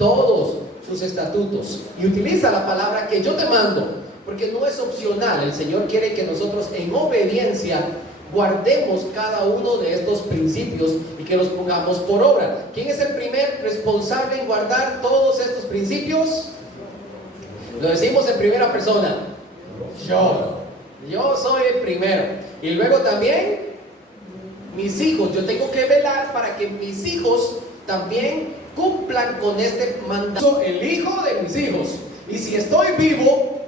todos sus estatutos. Y utiliza la palabra que yo te mando, porque no es opcional. El Señor quiere que nosotros en obediencia guardemos cada uno de estos principios y que los pongamos por obra. ¿Quién es el primer responsable en guardar todos estos principios? Lo decimos en primera persona. Yo soy el primero. Y luego también mis hijos. Yo tengo que velar para que mis hijos también cumplan con este mandato. El hijo de mis hijos. Y si estoy vivo,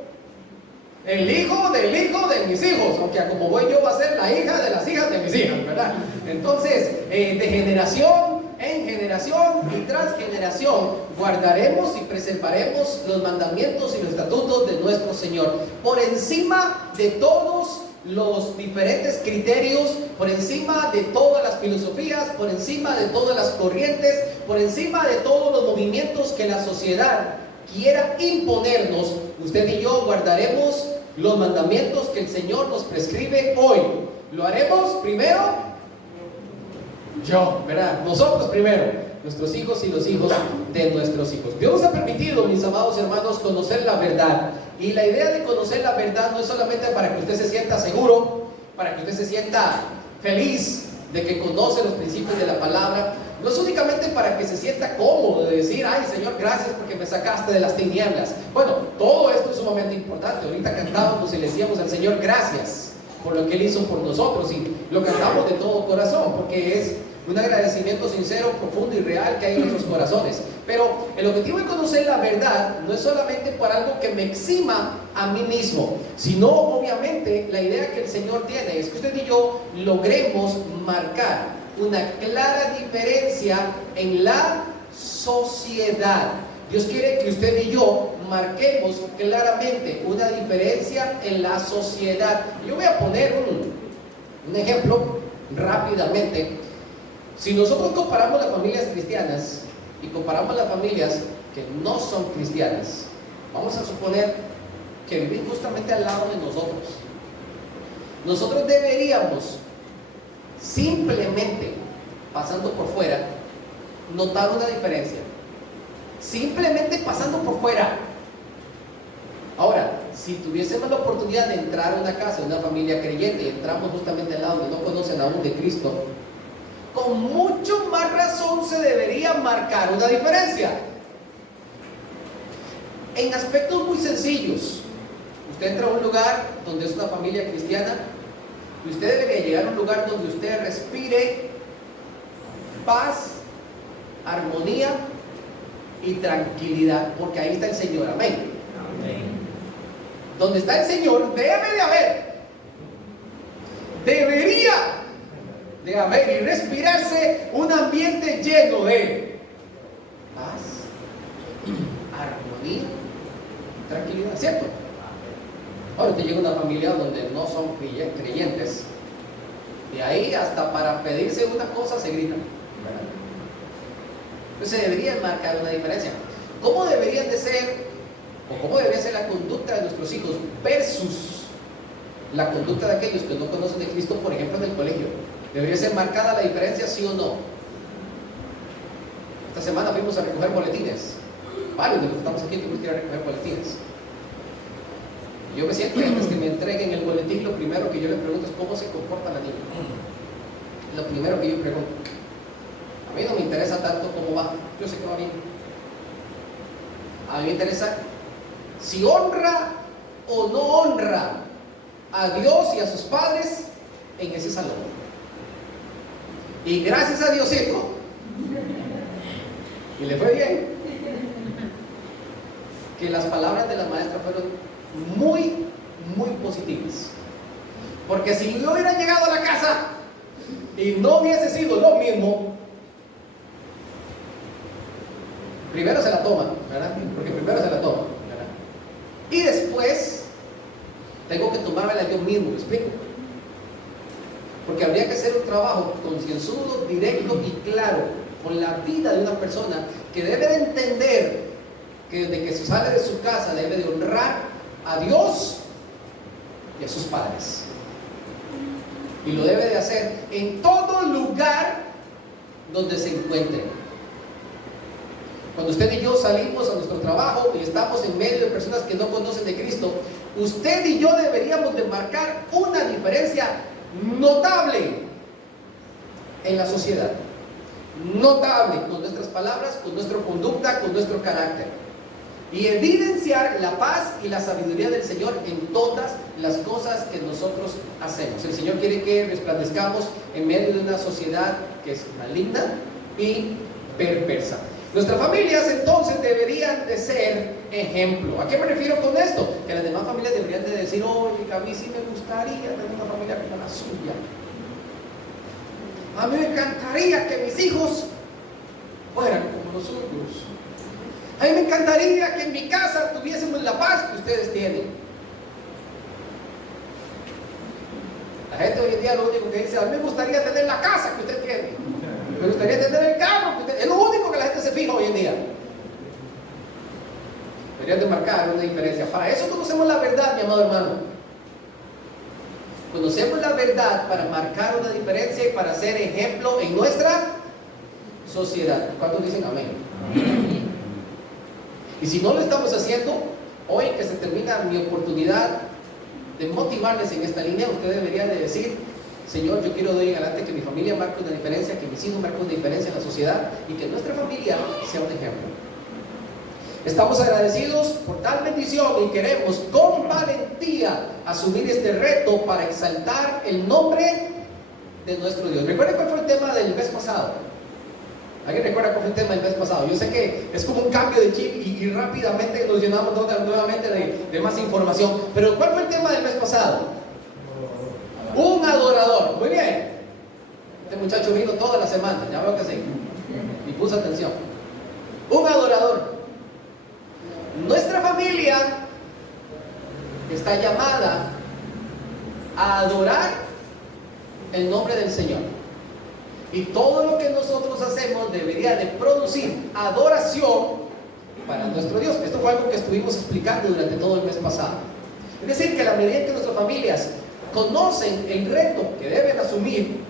el hijo del hijo de mis hijos, aunque como voy yo va a ser la hija de las hijas de mis hijas, ¿verdad? Entonces, de generación en generación y tras generación guardaremos y preservaremos los mandamientos y los estatutos de nuestro Señor, por encima de todos los diferentes criterios, por encima de todas las filosofías, por encima de todas las corrientes, por encima de todos los movimientos que la sociedad quiera imponernos. Usted y yo guardaremos los mandamientos que el Señor nos prescribe hoy. ¿Lo haremos primero? Yo, ¿verdad? Nosotros primero, nuestros hijos y los hijos de nuestros hijos. Dios nos ha permitido, mis amados hermanos, conocer la verdad. Y la idea de conocer la verdad no es solamente para que usted se sienta seguro, para que usted se sienta feliz de que conoce los principios de la palabra. No es únicamente para que se sienta cómodo de decir, ay Señor, gracias porque me sacaste de las tinieblas. Bueno, todo esto es sumamente importante. Ahorita cantábamos y le decíamos al Señor gracias por lo que Él hizo por nosotros, y lo cantamos de todo corazón porque es un agradecimiento sincero, profundo y real que hay en nuestros corazones. Pero el objetivo de conocer la verdad no es solamente por algo que me exima a mí mismo, sino obviamente la idea que el Señor tiene es que usted y yo logremos marcar una clara diferencia en la sociedad. Dios quiere que usted y yo marquemos claramente una diferencia en la sociedad. Yo voy a poner un ejemplo rápidamente. Si nosotros comparamos las familias cristianas y comparamos las familias que no son cristianas, vamos a suponer que viven justamente al lado de nosotros. Nosotros deberíamos simplemente, pasando por fuera, notar una diferencia. Simplemente pasando por fuera. Ahora, si tuviésemos la oportunidad de entrar a una casa de una familia creyente y entramos justamente al lado donde no conocen aún de Cristo, con mucho más razón se debería marcar una diferencia. En aspectos muy sencillos. Usted entra a un lugar donde es una familia cristiana y usted debería llegar a un lugar donde usted respire paz, armonía y tranquilidad, porque ahí está el Señor. Amén. Amén. Donde está el Señor debe de haber, debería de haber y respirarse un ambiente lleno de paz, armonía, tranquilidad, ¿cierto? Ahora te llega una familia donde no son creyentes y ahí hasta para pedirse una cosa se gritan, ¿verdad? Entonces debería marcar una diferencia. ¿Cómo deberían de ser o cómo debería ser la conducta de nuestros hijos versus la conducta de aquellos que no conocen de Cristo, por ejemplo en el colegio? ¿Debería ser marcada la diferencia, sí o no? Esta semana fuimos a recoger boletines. Varios de los que estamos aquí tuvimos que ir a recoger boletines. Y yo me siento que antes que me entreguen el boletín, lo primero que yo le pregunto es cómo se comporta la niña. Lo primero que yo pregunto. A mí no me interesa tanto cómo va, yo sé que va bien. A mí me interesa si honra o no honra a Dios y a sus padres en ese salón. Y gracias a Diosito, y le fue bien, que las palabras de la maestra fueron muy, muy positivas. Porque si yo hubiera llegado a la casa y no hubiese sido lo mismo, primero se la toma, ¿verdad? Porque primero se la toma, ¿verdad? Y después tengo que tomármela yo mismo, ¿me explico? Porque habría que hacer un trabajo concienzudo, directo y claro con la vida de una persona que debe de entender que desde que se sale de su casa debe de honrar a Dios y a sus padres. Y lo debe de hacer en todo lugar donde se encuentre. Cuando usted y yo salimos a nuestro trabajo y estamos en medio de personas que no conocen de Cristo, usted y yo deberíamos de marcar una diferencia notable en la sociedad. Notable con nuestras palabras, con nuestra conducta, con nuestro carácter. Y evidenciar la paz y la sabiduría del Señor en todas las cosas que nosotros hacemos. El Señor quiere que resplandezcamos en medio de una sociedad que es maligna y perversa. Nuestras familias entonces deberían de ser ejemplo. ¿A qué me refiero con esto? Que las demás familias deberían de decir, oye, a mí sí me gustaría tener una familia como la suya. A mí me encantaría que mis hijos fueran como los suyos. A mí me encantaría que en mi casa tuviésemos la paz que ustedes tienen. La gente hoy en día lo único que dice, a mí me gustaría tener la casa que usted tiene. Me gustaría tener el carro que usted... Es lo único que la gente se fija hoy en día. Deberían de marcar una diferencia. Para eso conocemos la verdad, mi amado hermano. Conocemos la verdad para marcar una diferencia y para ser ejemplo en nuestra sociedad. ¿Cuántos dicen amén? Amén. Y si no lo estamos haciendo, hoy que se termina mi oportunidad de motivarles en esta línea, usted debería de decir, Señor, yo quiero de hoy en adelante que mi familia marque una diferencia, que mis hijos marquen una diferencia en la sociedad y que nuestra familia sea un ejemplo. Estamos agradecidos por tal bendición y queremos con valentía asumir este reto para exaltar el nombre de nuestro Dios. ¿Recuerden cuál fue el tema del mes pasado? ¿Alguien recuerda cuál fue el tema del mes pasado? Yo sé que es como un cambio de chip y rápidamente nos llenamos nuevamente de más información. Pero ¿cuál fue el tema del mes pasado? Un adorador. Muy bien. Este muchacho vino toda la semana, ya veo que sí. Y puso atención. Un adorador. Nuestra familia está llamada a adorar el nombre del Señor. Y todo lo que nosotros hacemos debería de producir adoración para nuestro Dios. Esto fue algo que estuvimos explicando durante todo el mes pasado. Es decir, que a la medida en que nuestras familias conocen el reto que deben asumir,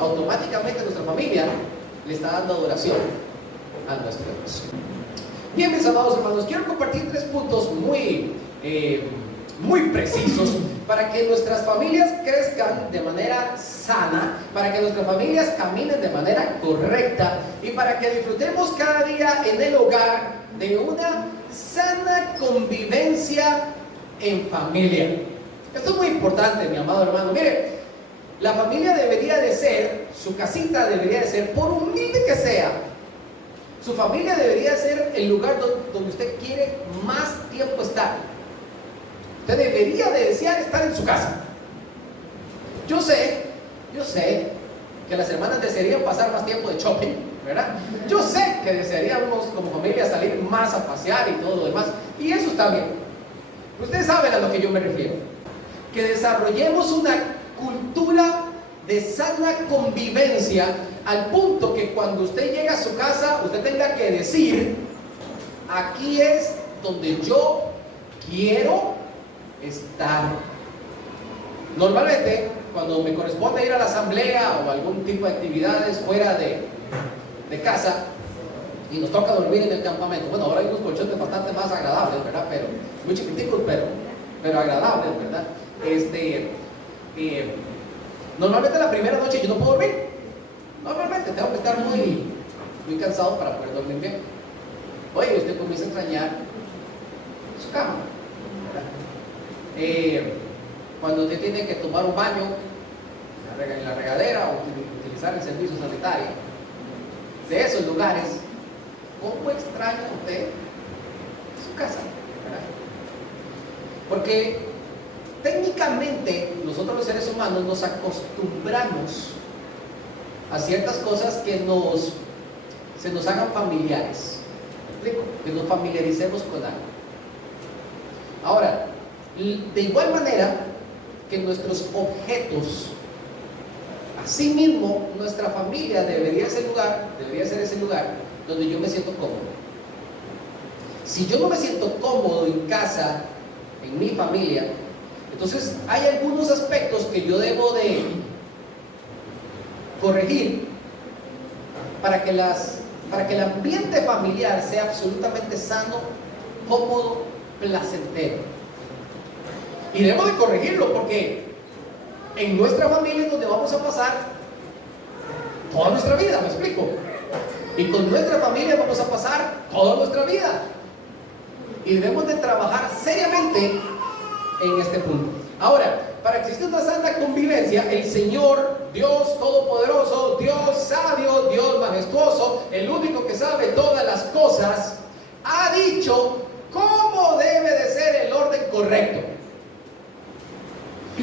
automáticamente nuestra familia le está dando adoración a nuestro Dios. Bien, mis amados hermanos, quiero compartir 3 puntos muy precisos para que nuestras familias crezcan de manera sana, para que nuestras familias caminen de manera correcta y para que disfrutemos cada día en el hogar de una sana convivencia en familia. Esto es muy importante, mi amado hermano. Mire, la familia debería de ser, su casita debería de ser, por humilde que sea, su familia debería ser el lugar donde usted quiere más tiempo estar. Usted debería de desear estar en su casa. Yo sé que las hermanas desearían pasar más tiempo de shopping, ¿verdad? Yo sé que desearíamos como familia salir más a pasear y todo lo demás. Y eso está bien. Ustedes saben a lo que yo me refiero. Que desarrollemos una cultura de sana convivencia al punto que cuando usted llega a su casa, usted tenga que decir, aquí es donde yo quiero estar. Normalmente, cuando me corresponde ir a la asamblea o algún tipo de actividades fuera de casa y nos toca dormir en el campamento, bueno, ahora hay unos colchones bastante más agradables, ¿verdad? Pero muy chiquiticos, pero agradables, ¿verdad? Normalmente la primera noche yo no puedo dormir. Normalmente tengo que estar muy cansado para poder dormir bien. Oye, usted comienza a extrañar su cama, ¿verdad? Cuando usted tiene que tomar un baño en la regadera o utilizar el servicio sanitario de esos lugares, ¿cómo extraña usted su casa? ¿Verdad? Porque técnicamente nosotros los seres humanos nos acostumbramos a ciertas cosas que se nos hagan familiares. ¿Me explico? Que nos familiaricemos con algo. Ahora, de igual manera que nuestros objetos, asimismo nuestra familia debería ser ese lugar donde yo me siento cómodo. Si yo no me siento cómodo en casa, en mi familia, entonces hay algunos aspectos que yo debo de corregir para que las para que el ambiente familiar sea absolutamente sano, cómodo, placentero. Y debemos de corregirlo, porque en nuestra familia es donde vamos a pasar toda nuestra vida, ¿me explico? Y con nuestra familia vamos a pasar toda nuestra vida. Y debemos de trabajar seriamente en este punto. Ahora, para que exista una santa convivencia, el Señor, Dios Todopoderoso, Dios sabio, Dios majestuoso, el único que sabe todas las cosas, ha dicho cómo debe de ser el orden correcto.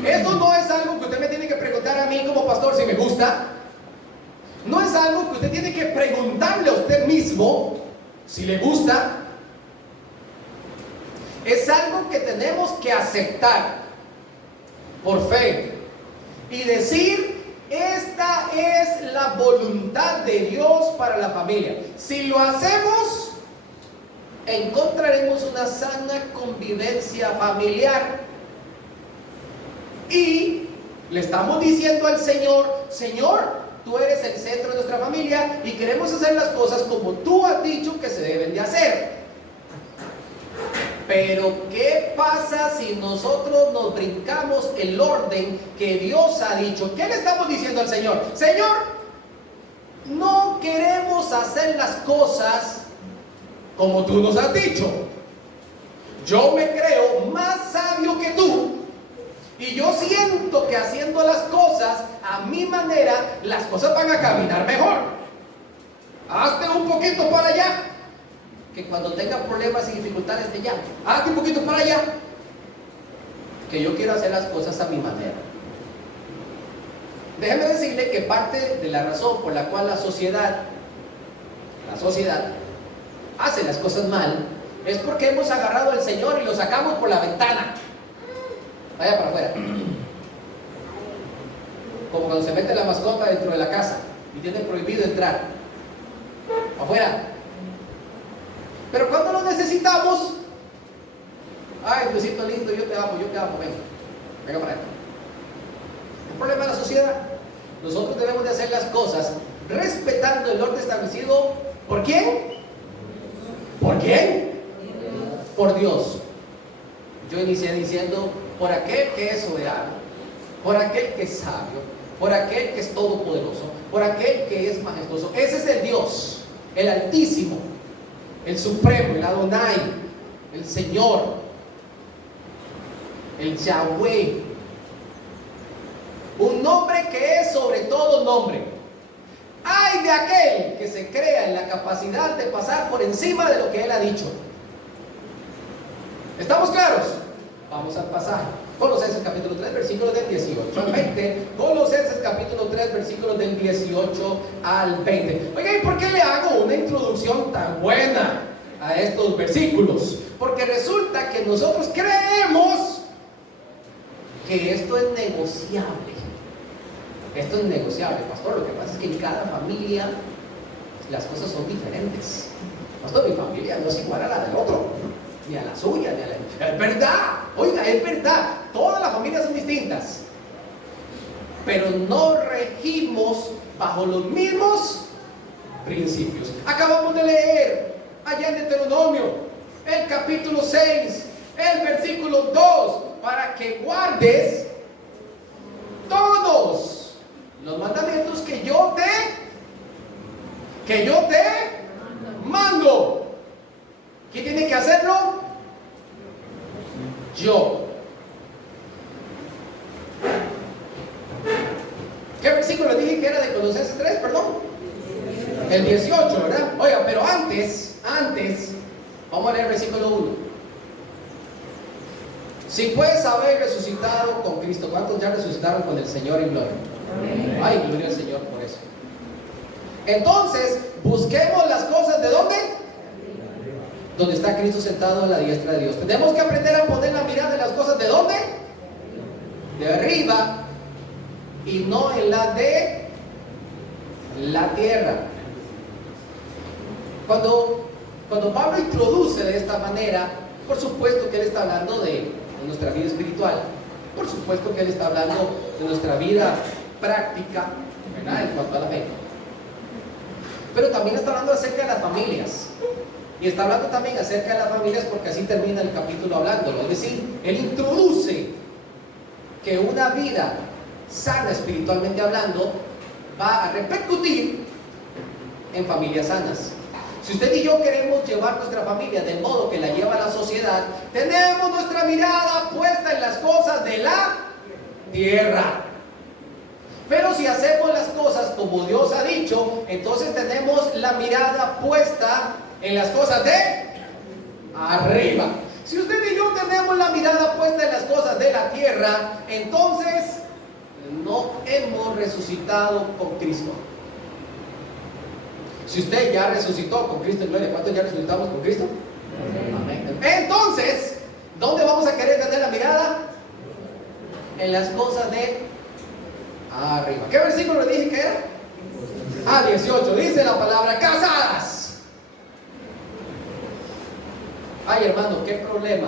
Esto no es algo que usted me tiene que preguntar a mí como pastor si me gusta. No es algo que usted tiene que preguntarle a usted mismo si le gusta. Es algo que tenemos que aceptar por fe y decir: esta es la voluntad de Dios para la familia. Si lo hacemos, encontraremos una sana convivencia familiar. Y le estamos diciendo al Señor: Señor, tú eres el centro de nuestra familia y queremos hacer las cosas como tú has dicho que se deben de hacer. Pero ¿qué pasa si nosotros nos brincamos el orden que Dios ha dicho? ¿Qué le estamos diciendo al Señor? Señor, no queremos hacer las cosas como tú nos has dicho. Yo me creo más sabio que tú y yo siento que haciendo las cosas a mi manera, las cosas van a caminar mejor. Hazte un poquito para allá, que cuando tenga problemas y dificultades te llamo. Hazte un poquito para allá, que yo quiero hacer las cosas a mi manera. Déjeme decirle que parte de la razón por la cual la sociedad hace las cosas mal es porque hemos agarrado al Señor y lo sacamos por la ventana. Vaya para afuera. Como cuando se mete la mascota dentro de la casa y tiene prohibido entrar. Afuera. Pero cuando lo necesitamos, ay, Diosito lindo, yo te amo, venga para acá. El problema de la sociedad. Nosotros debemos de hacer las cosas respetando el orden establecido. ¿Por quién? ¿Por quién? Por Dios. Yo inicié diciendo: por aquel que es soberano, por aquel que es sabio, por aquel que es todopoderoso, por aquel que es majestuoso. Ese es el Dios, el Altísimo, el Supremo, el Adonai, el Señor, el Yahweh. Un nombre que es sobre todo nombre. Ay de aquel que se crea en la capacidad de pasar por encima de lo que Él ha dicho. ¿Estamos claros? Vamos al pasaje. Colosenses capítulo 3, versículos del 18 al 20. Colosenses capítulo 3, versículos del 18 al 20. Oiga, ¿y por qué le hago una introducción tan buena a estos versículos? Porque resulta que nosotros creemos que esto es negociable. Esto es negociable, pastor. Lo que pasa es que en cada familia las cosas son diferentes. Pastor, mi familia no es igual a la del otro, ni a la suya, ni a la... Es verdad, oiga, es verdad. Todas las familias son distintas, pero no regimos bajo los mismos principios. Acabamos de leer allá en Deuteronomio, el capítulo 6, el versículo 2, para que guardes todos los mandamientos que yo te mando. ¿Quién tiene que hacerlo? Yo. ¿Qué versículo dije que era de Colosenses 3? Perdón. El 18, ¿verdad? Oiga, pero antes, vamos a leer el versículo 1. Si puedes haber resucitado con Cristo, ¿cuántos ya resucitaron con el Señor en gloria? Amén. Ay, gloria al Señor por eso. Entonces, busquemos las cosas ¿de dónde? Donde está Cristo sentado a la diestra de Dios. Tenemos que aprender a poner la mirada en las cosas ¿de dónde? De arriba, y no en la de la tierra. Cuando Pablo introduce de esta manera, por supuesto que él está hablando de nuestra vida espiritual. Por supuesto que él está hablando de nuestra vida práctica, ¿verdad? En cuanto a la fe. Pero también está hablando acerca de las familias. Y está hablando también acerca de las familias porque así termina el capítulo hablándolo. Es decir, él introduce que una vida sana espiritualmente hablando va a repercutir en familias sanas. Si usted y yo queremos llevar nuestra familia del modo que la lleva la sociedad, tenemos nuestra mirada puesta en las cosas de la tierra. Pero si hacemos las cosas como Dios ha dicho, entonces tenemos la mirada puesta en las cosas de arriba. Si usted y yo tenemos la mirada puesta en las cosas de la tierra, entonces no hemos resucitado con Cristo. Si usted ya resucitó con Cristo en gloria, ¿cuántos ya resucitamos con Cristo? Amén. Entonces, ¿dónde vamos a querer tener la mirada? En las cosas de arriba. ¿Qué versículo le dije que era? 18. Dice la palabra casadas. Ay, hermano, qué problema.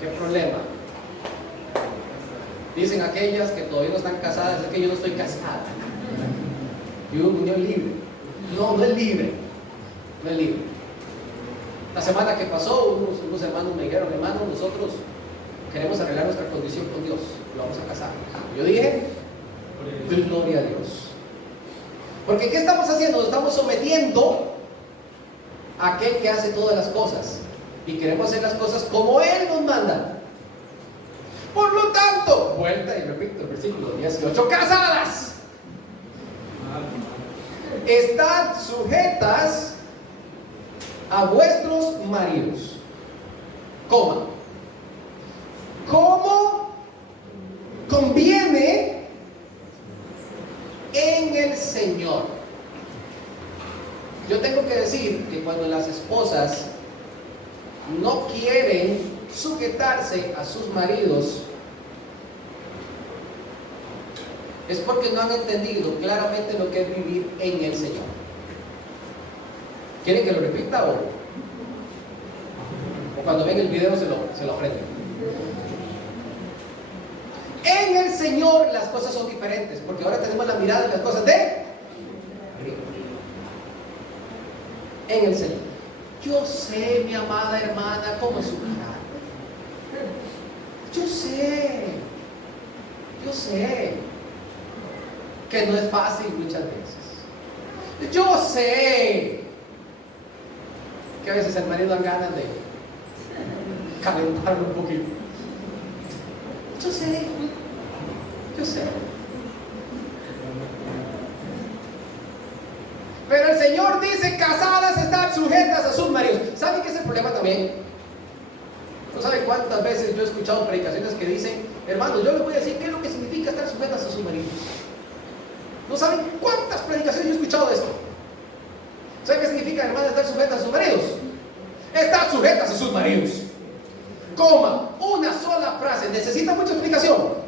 Qué problema. Dicen aquellas que todavía no están casadas, es que yo no estoy casada. Yo un unión libre. No, no es libre. No es libre. La semana que pasó, unos hermanos me dijeron, hermano, nosotros queremos arreglar nuestra condición con Dios. Lo vamos a casar. Yo dije, gloria a Dios. Porque ¿qué estamos haciendo? Nos estamos sometiendo a aquel que hace todas las cosas. Y queremos hacer las cosas como Él nos manda. Por lo tanto, vuelta y repito el versículo 18, casadas. Estad sujetas a vuestros maridos. Coma. Como conviene en el Señor. Yo tengo que decir que cuando las esposas no quieren sujetarse a sus maridos, es porque no han entendido claramente lo que es vivir en el Señor. ¿Quieren que lo repita o cuando ven el video se lo aprenden? En el Señor las cosas son diferentes, porque ahora tenemos la mirada en las cosas de arriba. En el Señor. Yo sé, mi amada hermana, cómo es su carácter. Yo sé que no es fácil muchas veces. Yo sé que a veces el marido da ganas de calentarlo un poquito. Yo sé. Pero el Señor dice, casadas están sujetas a sus maridos. ¿Saben qué es el problema también? No saben cuántas veces yo he escuchado predicaciones que dicen, hermanos, yo les voy a decir qué es lo que significa estar sujetas a sus maridos. No saben cuántas predicaciones yo he escuchado de esto. ¿Saben qué significa, hermanos, estar sujetas a sus maridos? Estar sujetas a sus maridos. Coma, una sola frase, necesita mucha explicación.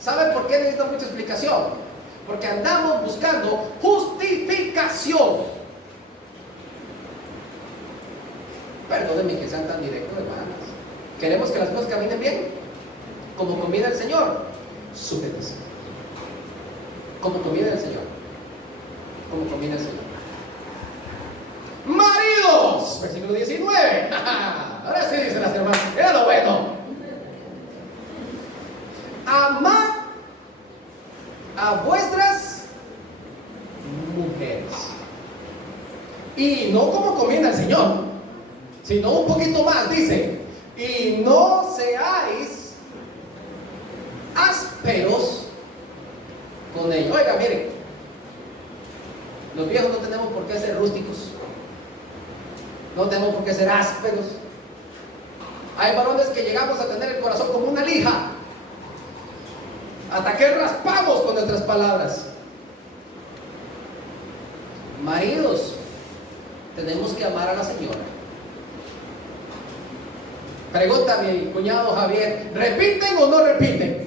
¿Saben por qué necesita mucha explicación? Porque andamos buscando justificación. Perdónenme que sean tan directos, hermanos. Queremos que las cosas caminen bien, como conviene al Señor. Sújetense. Como conviene al Señor. Como conviene al Señor. Maridos, versículo 19. Ahora sí dicen las hermanas, era lo bueno. Amad a vuestras mujeres. Y no como conviene al Señor, sino un poquito más, dice, y no seáis ásperos con ellos. Oiga, miren, los viejos no tenemos por qué ser rústicos, no tenemos por qué ser ásperos. Hay varones que llegamos a tener el corazón como una lija, hasta que raspamos con nuestras palabras. Maridos, tenemos que amar a la señora. Pregunta a mi cuñado Javier, ¿repiten o no repiten?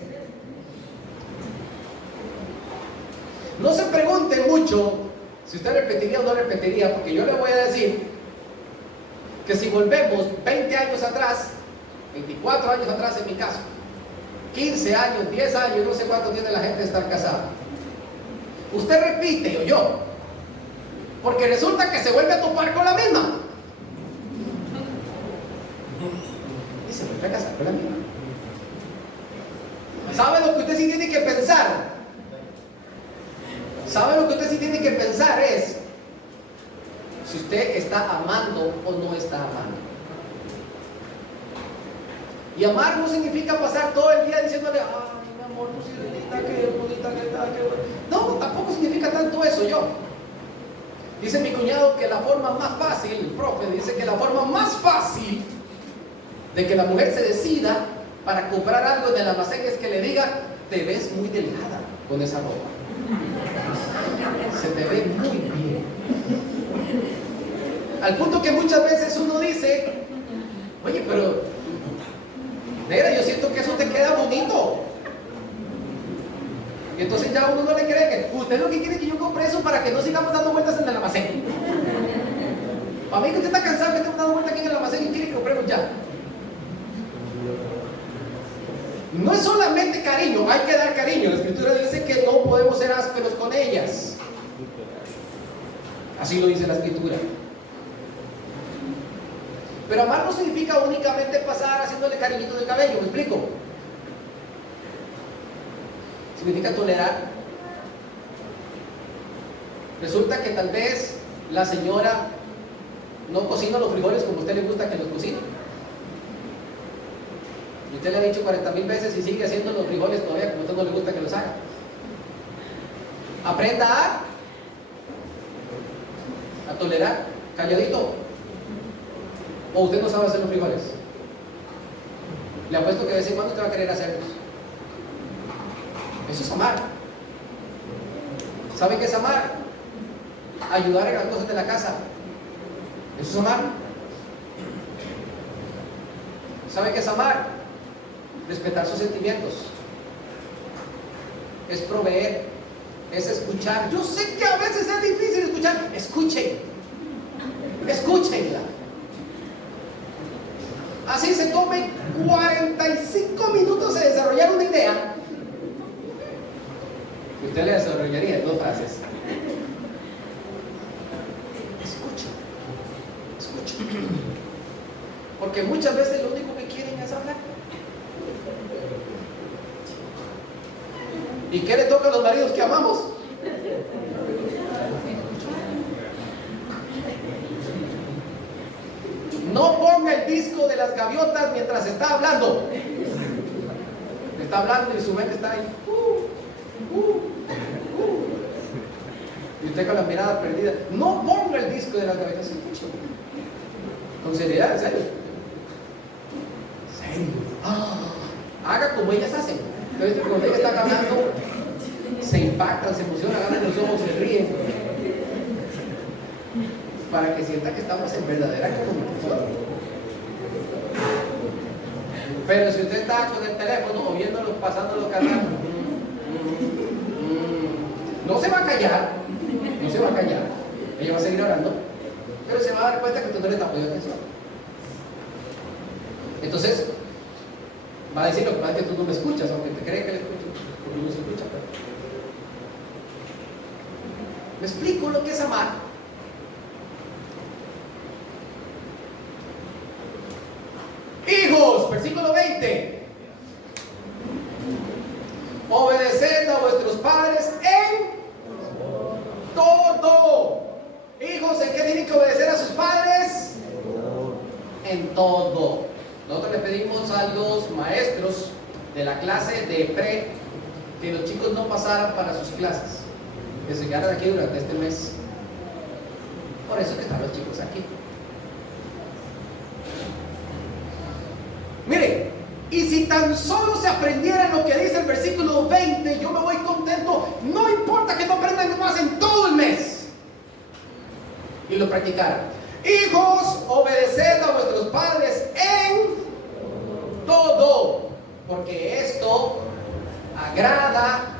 No se pregunten mucho si usted repetiría o no repetiría, porque yo le voy a decir que si volvemos 20 años atrás, 24 años atrás en mi caso, 15 años, 10 años, no sé cuánto tiene la gente de estar casada, usted repite o yo, Porque resulta que se vuelve a topar con la misma. Y se vuelve a casar con la misma. ¿Sabe lo que usted sí tiene que pensar? ¿Sabe lo que usted sí tiene que pensar? Es si usted está amando o no está amando. Y amar no significa pasar todo el día diciéndole, ay, mi amor, tú sí eres linda, qué bonita, qué tal, qué bueno. No, tampoco significa tanto eso yo. Dice mi cuñado que la forma más fácil, el profe dice que la forma más fácil de que la mujer se decida para comprar algo en el almacén es que le diga, te ves muy delgada con esa ropa. Se te ve muy bien. Al punto que muchas veces uno dice, oye, pero mira, yo siento que eso te queda bonito. Y entonces ya uno no le cree que usted lo que quiere es que yo compre eso para que no sigamos dando vueltas en el almacén. Para mí que usted está cansado que estemos dando vueltas aquí en el almacén y quiere que compremos ya. No es solamente cariño, hay que dar cariño. La escritura dice que no podemos ser ásperos con ellas. Así lo dice la escritura. Pero amar no significa únicamente pasar haciéndole cariñito del cabello, ¿me explico? Significa tolerar. Resulta que tal vez la señora no cocina los frijoles como a usted le gusta que los cocine. Y usted le ha dicho 40,000 veces y sigue haciendo los frijoles todavía como a usted no le gusta que los haga. Aprenda a tolerar, calladito. ¿O usted no sabe hacer los frijoles? Le apuesto que de vez en cuando usted va a querer hacerlos. Eso es amar. ¿Sabe qué es amar? Ayudar en las cosas de la casa. Eso es amar. ¿Sabe qué es amar? Respetar sus sentimientos. Es proveer. Es escuchar. Yo sé que a veces es difícil escuchar. Escuchen. Escúchenla. Así se tome 45 minutos de desarrollar una idea. Usted le desarrollaría en 2 frases. Escucha. Porque muchas veces lo único que quieren es hablar. ¿Y qué le toca a los maridos que amamos? No ponga el disco de las gaviotas mientras está hablando. Está hablando y su mente está ahí. Y usted con la mirada perdida. No ponga el disco de las gaviotas. Con seriedad, en serio. Haga como ellas hacen. Entonces, cuando ella está hablando, se impactan, se emocionan, abren los ojos, se ríen. Para que sienta que estamos en verdadera comunicación. Pero si usted está con el teléfono o viéndolo, pasándolo cargando, no se va a callar, ella va a seguir hablando, pero se va a dar cuenta que usted no le está poniendo atención. Entonces, va a decir, lo que pasa es que tú no me escuchas, aunque te cree que le escucho, porque no se escucha. ¿Me explico lo que es amar? Hijos, versículo 20. Obedeced a vuestros padres en todo. Hijos, ¿en qué tienen que obedecer a sus padres? En todo. Nosotros le pedimos a los maestros de la clase de pre que los chicos no pasaran para sus clases, que se quedaran aquí durante este mes. Por eso que están los chicos aquí. Mire, y si tan solo se aprendiera lo que dice el versículo 20, yo me voy contento. No importa que no aprendan más en todo el mes. Y lo practicaran. Hijos, obedeced a vuestros padres en todo, porque esto agrada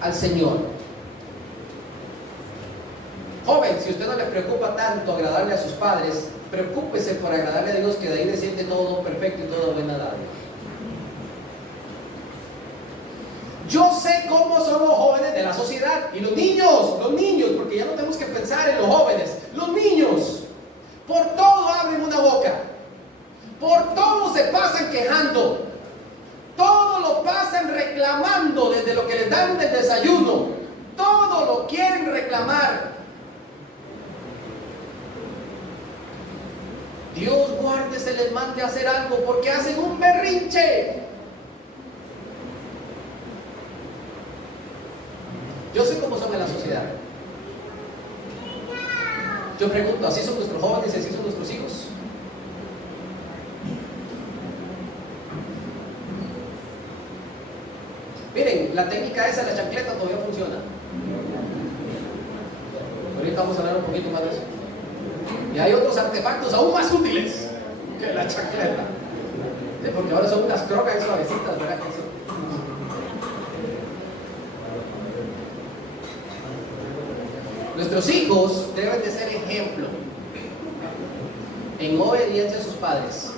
al Señor. Joven, si usted no le preocupa tanto agradarle a sus padres, preocúpese por agradarle a Dios, que de ahí desciende todo perfecto y todo buena dádiva. Yo sé cómo son los jóvenes de la sociedad y los niños, porque ya no tenemos que pensar en los jóvenes. Los niños, por todo abren una boca, por todo se pasan quejando, todo lo pasan reclamando, desde lo que les dan del desayuno, todo lo quieren reclamar. Dios guarde, se les mande a hacer algo porque hacen un berrinche. Yo sé cómo son en la sociedad. Yo pregunto, ¿así son nuestros jóvenes y así son nuestros hijos? Miren, la técnica esa de la chancleta todavía funciona. Ahorita vamos a hablar un poquito más de eso. Y hay otros artefactos aún más útiles que la chancleta. Sí, porque ahora son unas crocas suavecitas, ¿verdad? Nuestros hijos deben de ser ejemplo en obediencia a sus padres.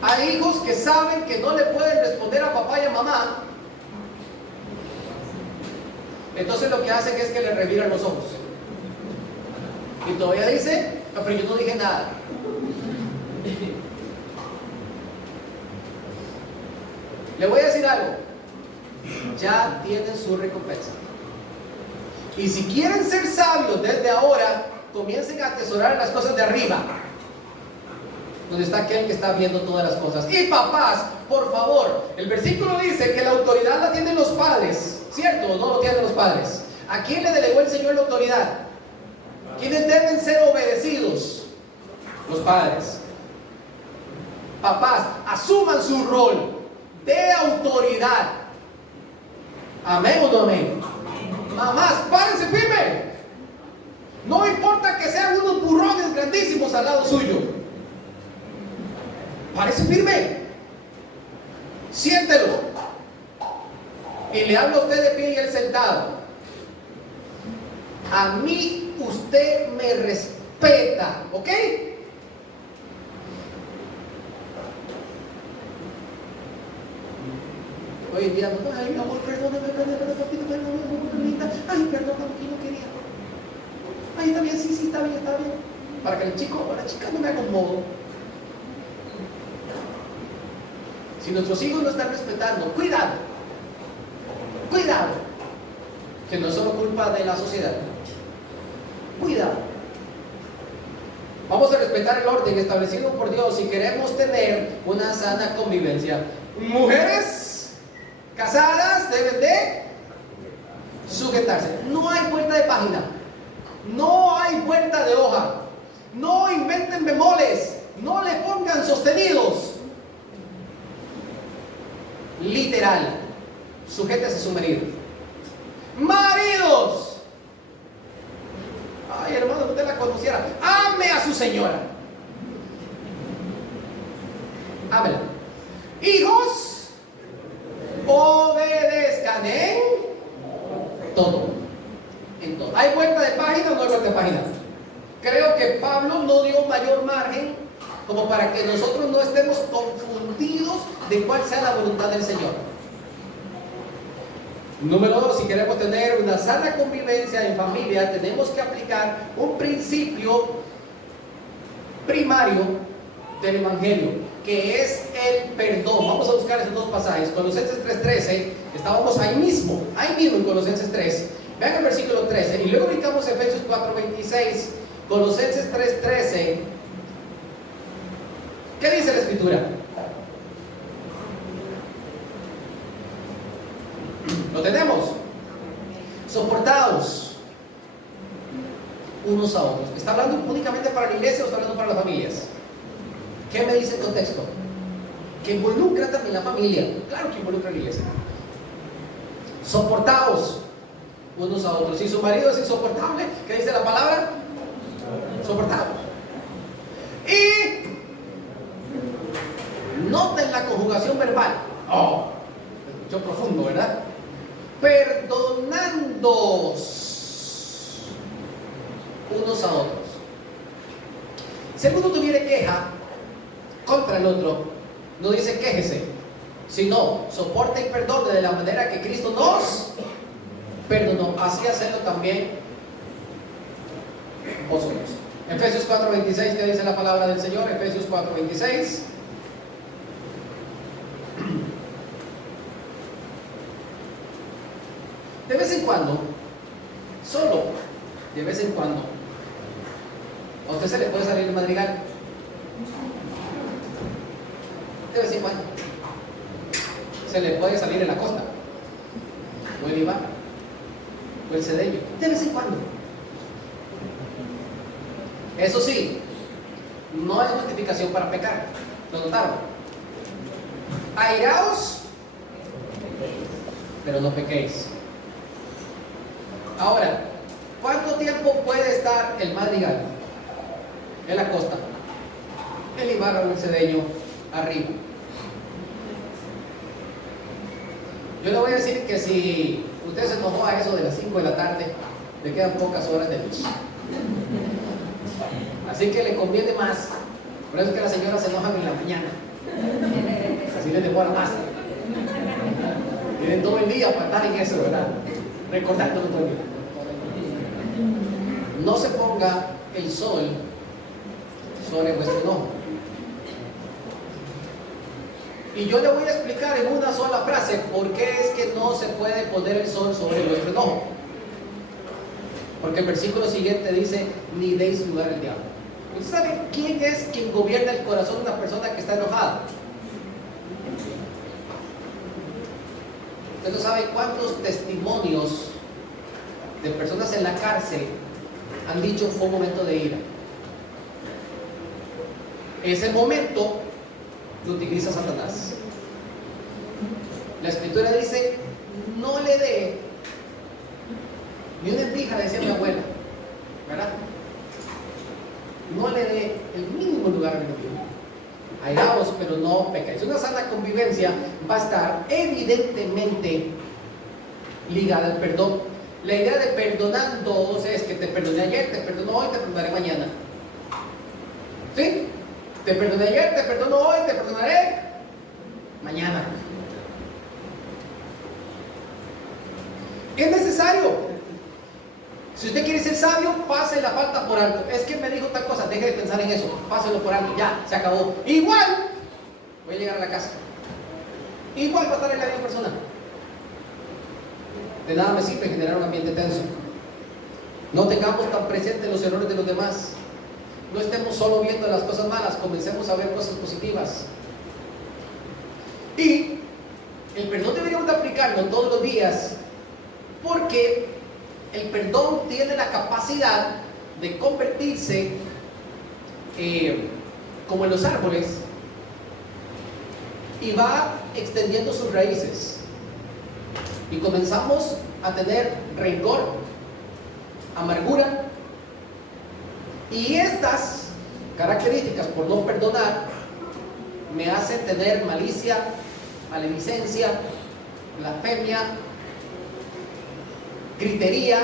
Hay hijos que saben que no le pueden responder a papá y a mamá, entonces lo que hacen es que le reviran los ojos y todavía dice, pero yo no dije nada. Le voy a decir algo, ya tienen su recompensa. Y si quieren ser sabios desde ahora, comiencen a atesorar las cosas de arriba, donde está aquel que está viendo todas las cosas. Y papás, por favor, el versículo dice que la autoridad la tienen los padres, ¿cierto? No lo tienen los padres. ¿A quién le delegó el Señor la autoridad? ¿Quiénes deben ser obedecidos? Los padres. Papás, asuman su rol de autoridad. ¿Amén o no amén? Mamás, párense firme. No importa que sean unos burrones grandísimos al lado suyo. Párese firme. Siéntelo. Y le habla a usted de pie y él sentado. A mí usted me respeta, ¿ok? Hoy en día, ay, mi amor, perdóname, papito, perdóname, ay, perdóname, que no quería. Ay, está bien, sí, está bien. Para que el chico o la chica no me acomodo. Si nuestros hijos no están respetando, cuidado, que no es solo culpa de la sociedad. Cuidado. Vamos a respetar el orden establecido por Dios si queremos tener una sana convivencia. Mujeres casadas deben de sujetarse. No hay vuelta de página, no hay vuelta de hoja, no inventen bemoles, no le pongan sostenidos. Literal, sujétese a su marido. Maridos, ay hermano, usted la conociera, ame a su señora, ámela. Hijos, obedezcan en todo. En todo. ¿Hay vuelta de página o no hay vuelta de página? Creo que Pablo no dio mayor margen como para que nosotros no estemos confundidos de cuál sea la voluntad del Señor. Número 2, si queremos tener una sana convivencia en familia, tenemos que aplicar un principio primario del Evangelio, que es el perdón. Vamos a buscar esos dos pasajes. Colosenses 3:13, estábamos ahí mismo en Colosenses 3. Vean el versículo 13 y luego ubicamos Efesios 4:26, Colosenses 3:13. ¿Qué dice la Escritura? ¿Lo tenemos? Soportaos unos a otros. ¿Está hablando únicamente para la iglesia o está hablando para las familias? ¿Qué me dice el contexto? Que involucra también la familia. Claro que involucra a la iglesia. Soportaos unos a otros. Si su marido es insoportable, ¿qué dice la palabra? Soportaos. Y noten la conjugación verbal. Oh, escuchó profundo, ¿verdad? Perdonándoos unos a otros. Si alguno tuviere queja contra el otro, no dice quéjese, sino soporte y perdone de la manera que Cristo nos perdonó. Así hacerlo también vosotros. Efesios 4:26, ¿qué dice la palabra del Señor? Efesios 4:26. De vez en cuando, solo de vez en cuando, a usted se le puede salir el madrigal. De vez en cuando. Se le puede salir en la costa, o el Ibar, o el Cedeño. De vez en cuando. Eso sí, no es justificación para pecar. ¿Lo notaron? Airaos, pero no pequéis. Ahora, ¿cuánto tiempo puede estar el madrigal en la costa, el Ibarra o el Cedeño arriba? Yo le voy a decir que si usted se enojó a eso de las 5 de la tarde, le quedan pocas horas de luz. Así que le conviene más. Por eso es que las señoras se enojan en la mañana. Así les demora más. Tienen todo el día para estar en eso, ¿verdad? Recordándolo todo el día. No se ponga el sol sobre vuestro enojo. Y yo le voy a explicar en una sola frase por qué es que no se puede poner el sol sobre vuestro enojo. Porque el versículo siguiente dice: ni deis lugar al diablo. ¿Usted sabe quién es quien gobierna el corazón de una persona que está enojada? Usted no sabe cuántos testimonios de personas en la cárcel han dicho fue un momento de ira. Ese momento lo utiliza Satanás. La escritura dice: no le dé ni una endija, decía mi abuela, ¿verdad? No le dé el mínimo lugar al enemigo. Airaos, pero no pecáis. Una sana convivencia va a estar evidentemente ligada al perdón. La idea de perdonando es que te perdoné ayer, te perdono hoy, te perdonaré mañana. ¿Sí? Te perdoné ayer, te perdono hoy, te perdonaré mañana. Es necesario. Si usted quiere ser sabio, pase la falta por alto. Es que me dijo tal cosa, deje de pensar en eso, páselo por alto, ya, se acabó. Igual voy a llegar a la casa, igual va a estar en la misma persona. De nada me sirve generar un ambiente tenso. No tengamos tan presentes los errores de los demás. No estemos solo viendo las cosas malas, comencemos a ver cosas positivas. Y el perdón deberíamos de aplicarlo todos los días, porque el perdón tiene la capacidad de convertirse como en los árboles, y va extendiendo sus raíces. Y comenzamos a tener rencor, amargura, y estas características, por no perdonar, me hacen tener malicia, maledicencia, blasfemia, gritería.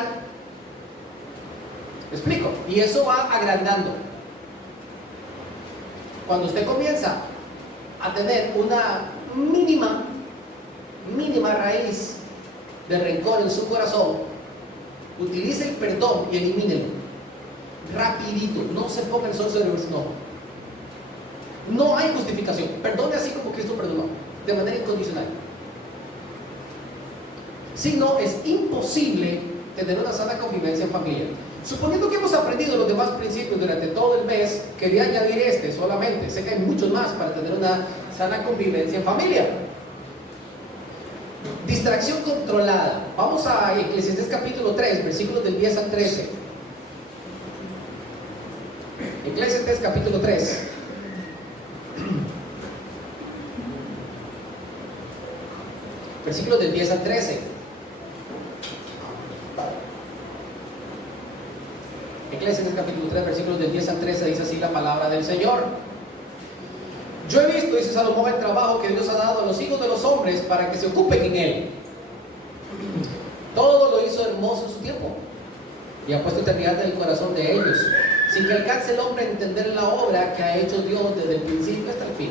¿Me explico? Y eso va agrandando. Cuando usted comienza a tener una mínima raíz de rencor en su corazón, utilice el perdón y elimínelo rapidito. No se ponga el sol sobre el enojo. No hay justificación. Perdone así como Cristo perdonó, de manera incondicional. Si no, es imposible tener una sana convivencia en familia. Suponiendo que hemos aprendido los demás principios durante todo el mes, quería añadir este solamente. Sé que hay muchos más para tener una sana convivencia en familia. Distracción controlada. Vamos a Eclesiastés capítulo 3, versículos del 10 al 13. Eclesiastés capítulo 3. Versículos del 10 al 13. Eclesiastés capítulo 3, versículos del 10 al 13, dice así la palabra del Señor. Yo he visto, dice Salomón, el trabajo que Dios ha dado a los hijos de los hombres para que se ocupen en él. Todo lo hizo hermoso en su tiempo y ha puesto eternidad en el corazón de ellos, sin que alcance el hombre a entender la obra que ha hecho Dios desde el principio hasta el fin.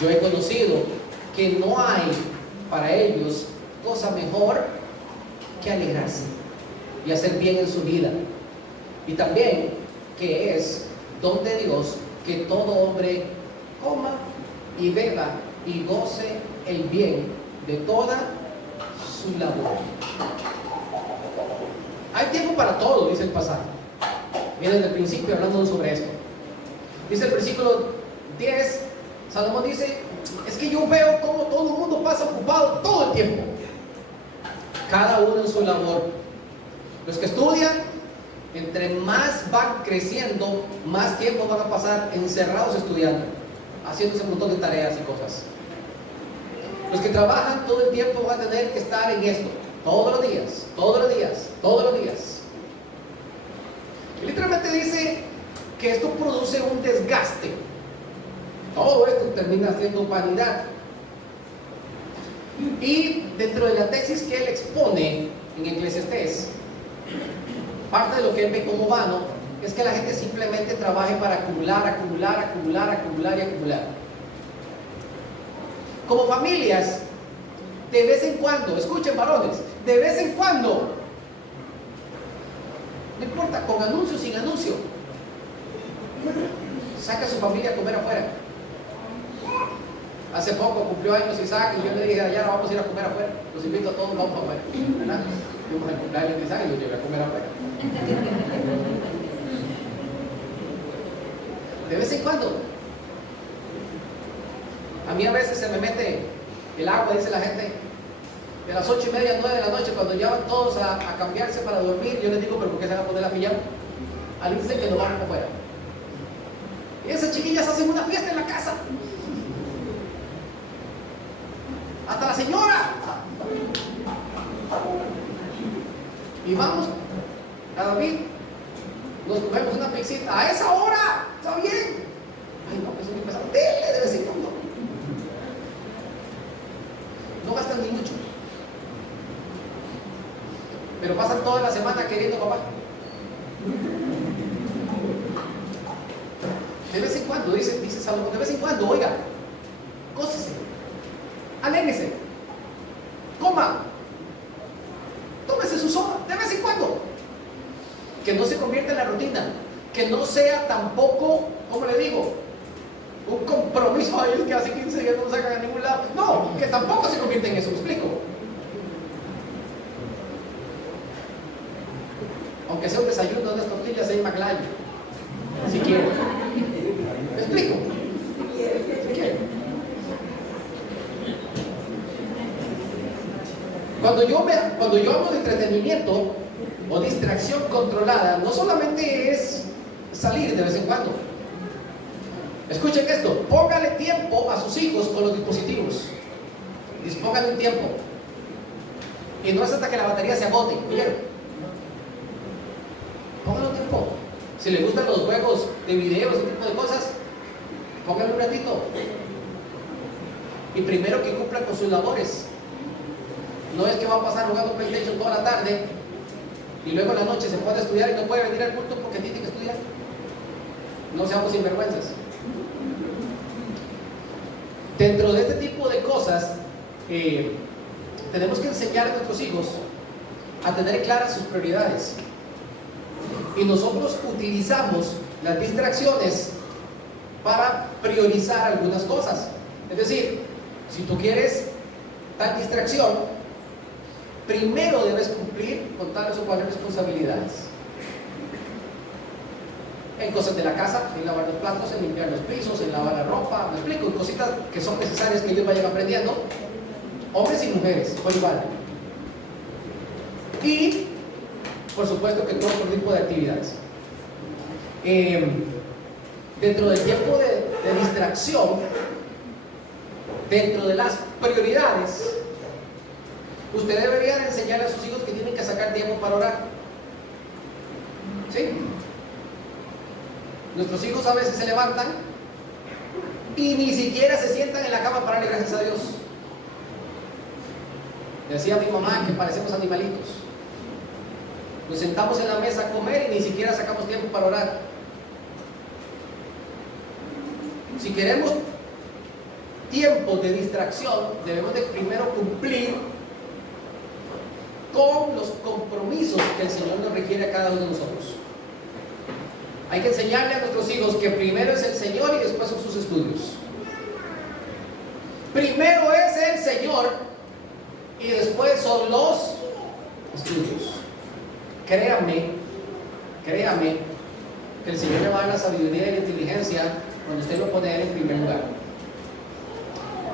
Yo he conocido que no hay para ellos cosa mejor que alegrarse y hacer bien en su vida. Y también que es don de Dios que todo hombre coma y beba y goce el bien de toda su labor. Hay tiempo para todo, dice el pasaje. Viene desde el principio hablando sobre esto. Dice el versículo 10, Salomón dice, es que yo veo cómo todo el mundo pasa ocupado todo el tiempo, cada uno en su labor. Los que estudian, entre más van creciendo, más tiempo van a pasar encerrados estudiando, haciéndose un montón de tareas y cosas. Los que trabajan todo el tiempo van a tener que estar en esto, todos los días, todos los días, todos los días. Y literalmente dice que esto produce un desgaste. Todo esto termina siendo vanidad. Y dentro de la tesis que él expone en Eclesiastés, parte de lo que él ve como vano es que la gente simplemente trabaje para acumular, acumular, acumular, acumular y acumular. Como familias, de vez en cuando, escuchen varones, de vez en cuando, no importa, con anuncio o sin anuncio, saca a su familia a comer afuera. Hace poco cumplió años Isaac y yo le dije, Ayara, vamos a ir a comer afuera. Los invito a todos, vamos a comer, ¿verdad? Fuimos al cumpleaños de Isaac y los llevé a comer afuera. De vez en cuando. A mí a veces se me mete el agua, dice la gente, de las 8:30 a 9 de la noche, cuando ya van todos a cambiarse para dormir. Yo les digo, pero ¿por qué se van a poner la pijama? Al dicen que nos vamos afuera. Y esas chiquillas hacen una fiesta en la casa. Hasta la señora. Y vamos a dormir. Nos comemos una pizzita. A esa hora, está bien. Ay, no, eso es muy pesado. Dele de vez en cuando. No gastan ni mucho. Pero pasan toda la semana queriendo papá. De vez en cuando, dice Salomón, de vez en cuando, oiga, gócese, alégrese, coma, tómese su sopa, de vez en cuando. Que no se convierta en la rutina, que no sea tampoco, ¿cómo le digo? Un compromiso a ellos que hace 15 días no sacan a ningún lado. No, que tampoco se convierta en eso, ¿me explico? Aunque sea un desayuno de unas tortillas en McLaren, si quieren. ¿Me explico? Si quieren. Cuando yo hablo de entretenimiento o distracción controlada, no solamente es salir de vez en cuando. Escuchen esto, póngale tiempo a sus hijos con los dispositivos. Dispónganle un tiempo. Y no es hasta que la batería se agote. ¿Oyeron? Pónganle un tiempo. Si les gustan los juegos de video, ese tipo de cosas, pónganle un ratito. Y primero que cumplan con sus labores. No es que va a pasar jugando PlayStation toda la tarde y luego en la noche se puede estudiar y no puede venir al culto porque tiene que estudiar. No seamos sinvergüenzas. Dentro de este tipo de cosas, tenemos que enseñar a nuestros hijos a tener claras sus prioridades. Y nosotros utilizamos las distracciones para priorizar algunas cosas. Es decir, si tú quieres tal distracción, primero debes cumplir con tales o cuales responsabilidades. En cosas de la casa, en lavar los platos, en limpiar los pisos, en lavar la ropa, me explico, en cositas que son necesarias que ellos vayan aprendiendo, hombres y mujeres, por igual. Y, por supuesto, que todo tipo de actividades. Dentro del tiempo de distracción, dentro de las prioridades, usted debería de enseñar a sus hijos que tienen que sacar tiempo para orar. ¿Sí? Nuestros hijos a veces se levantan y ni siquiera se sientan en la cama para darle gracias a Dios. Decía mi mamá que parecemos animalitos. Nos sentamos en la mesa a comer y ni siquiera sacamos tiempo para orar. Si queremos tiempos de distracción, debemos de primero cumplir con los compromisos que el Señor nos requiere a cada uno de nosotros. Hay que enseñarle a nuestros hijos que primero es el Señor y después son sus estudios. Primero es el Señor y después son los estudios. Créame que el Señor le va a dar la sabiduría y la inteligencia cuando usted lo pone a Él en primer lugar.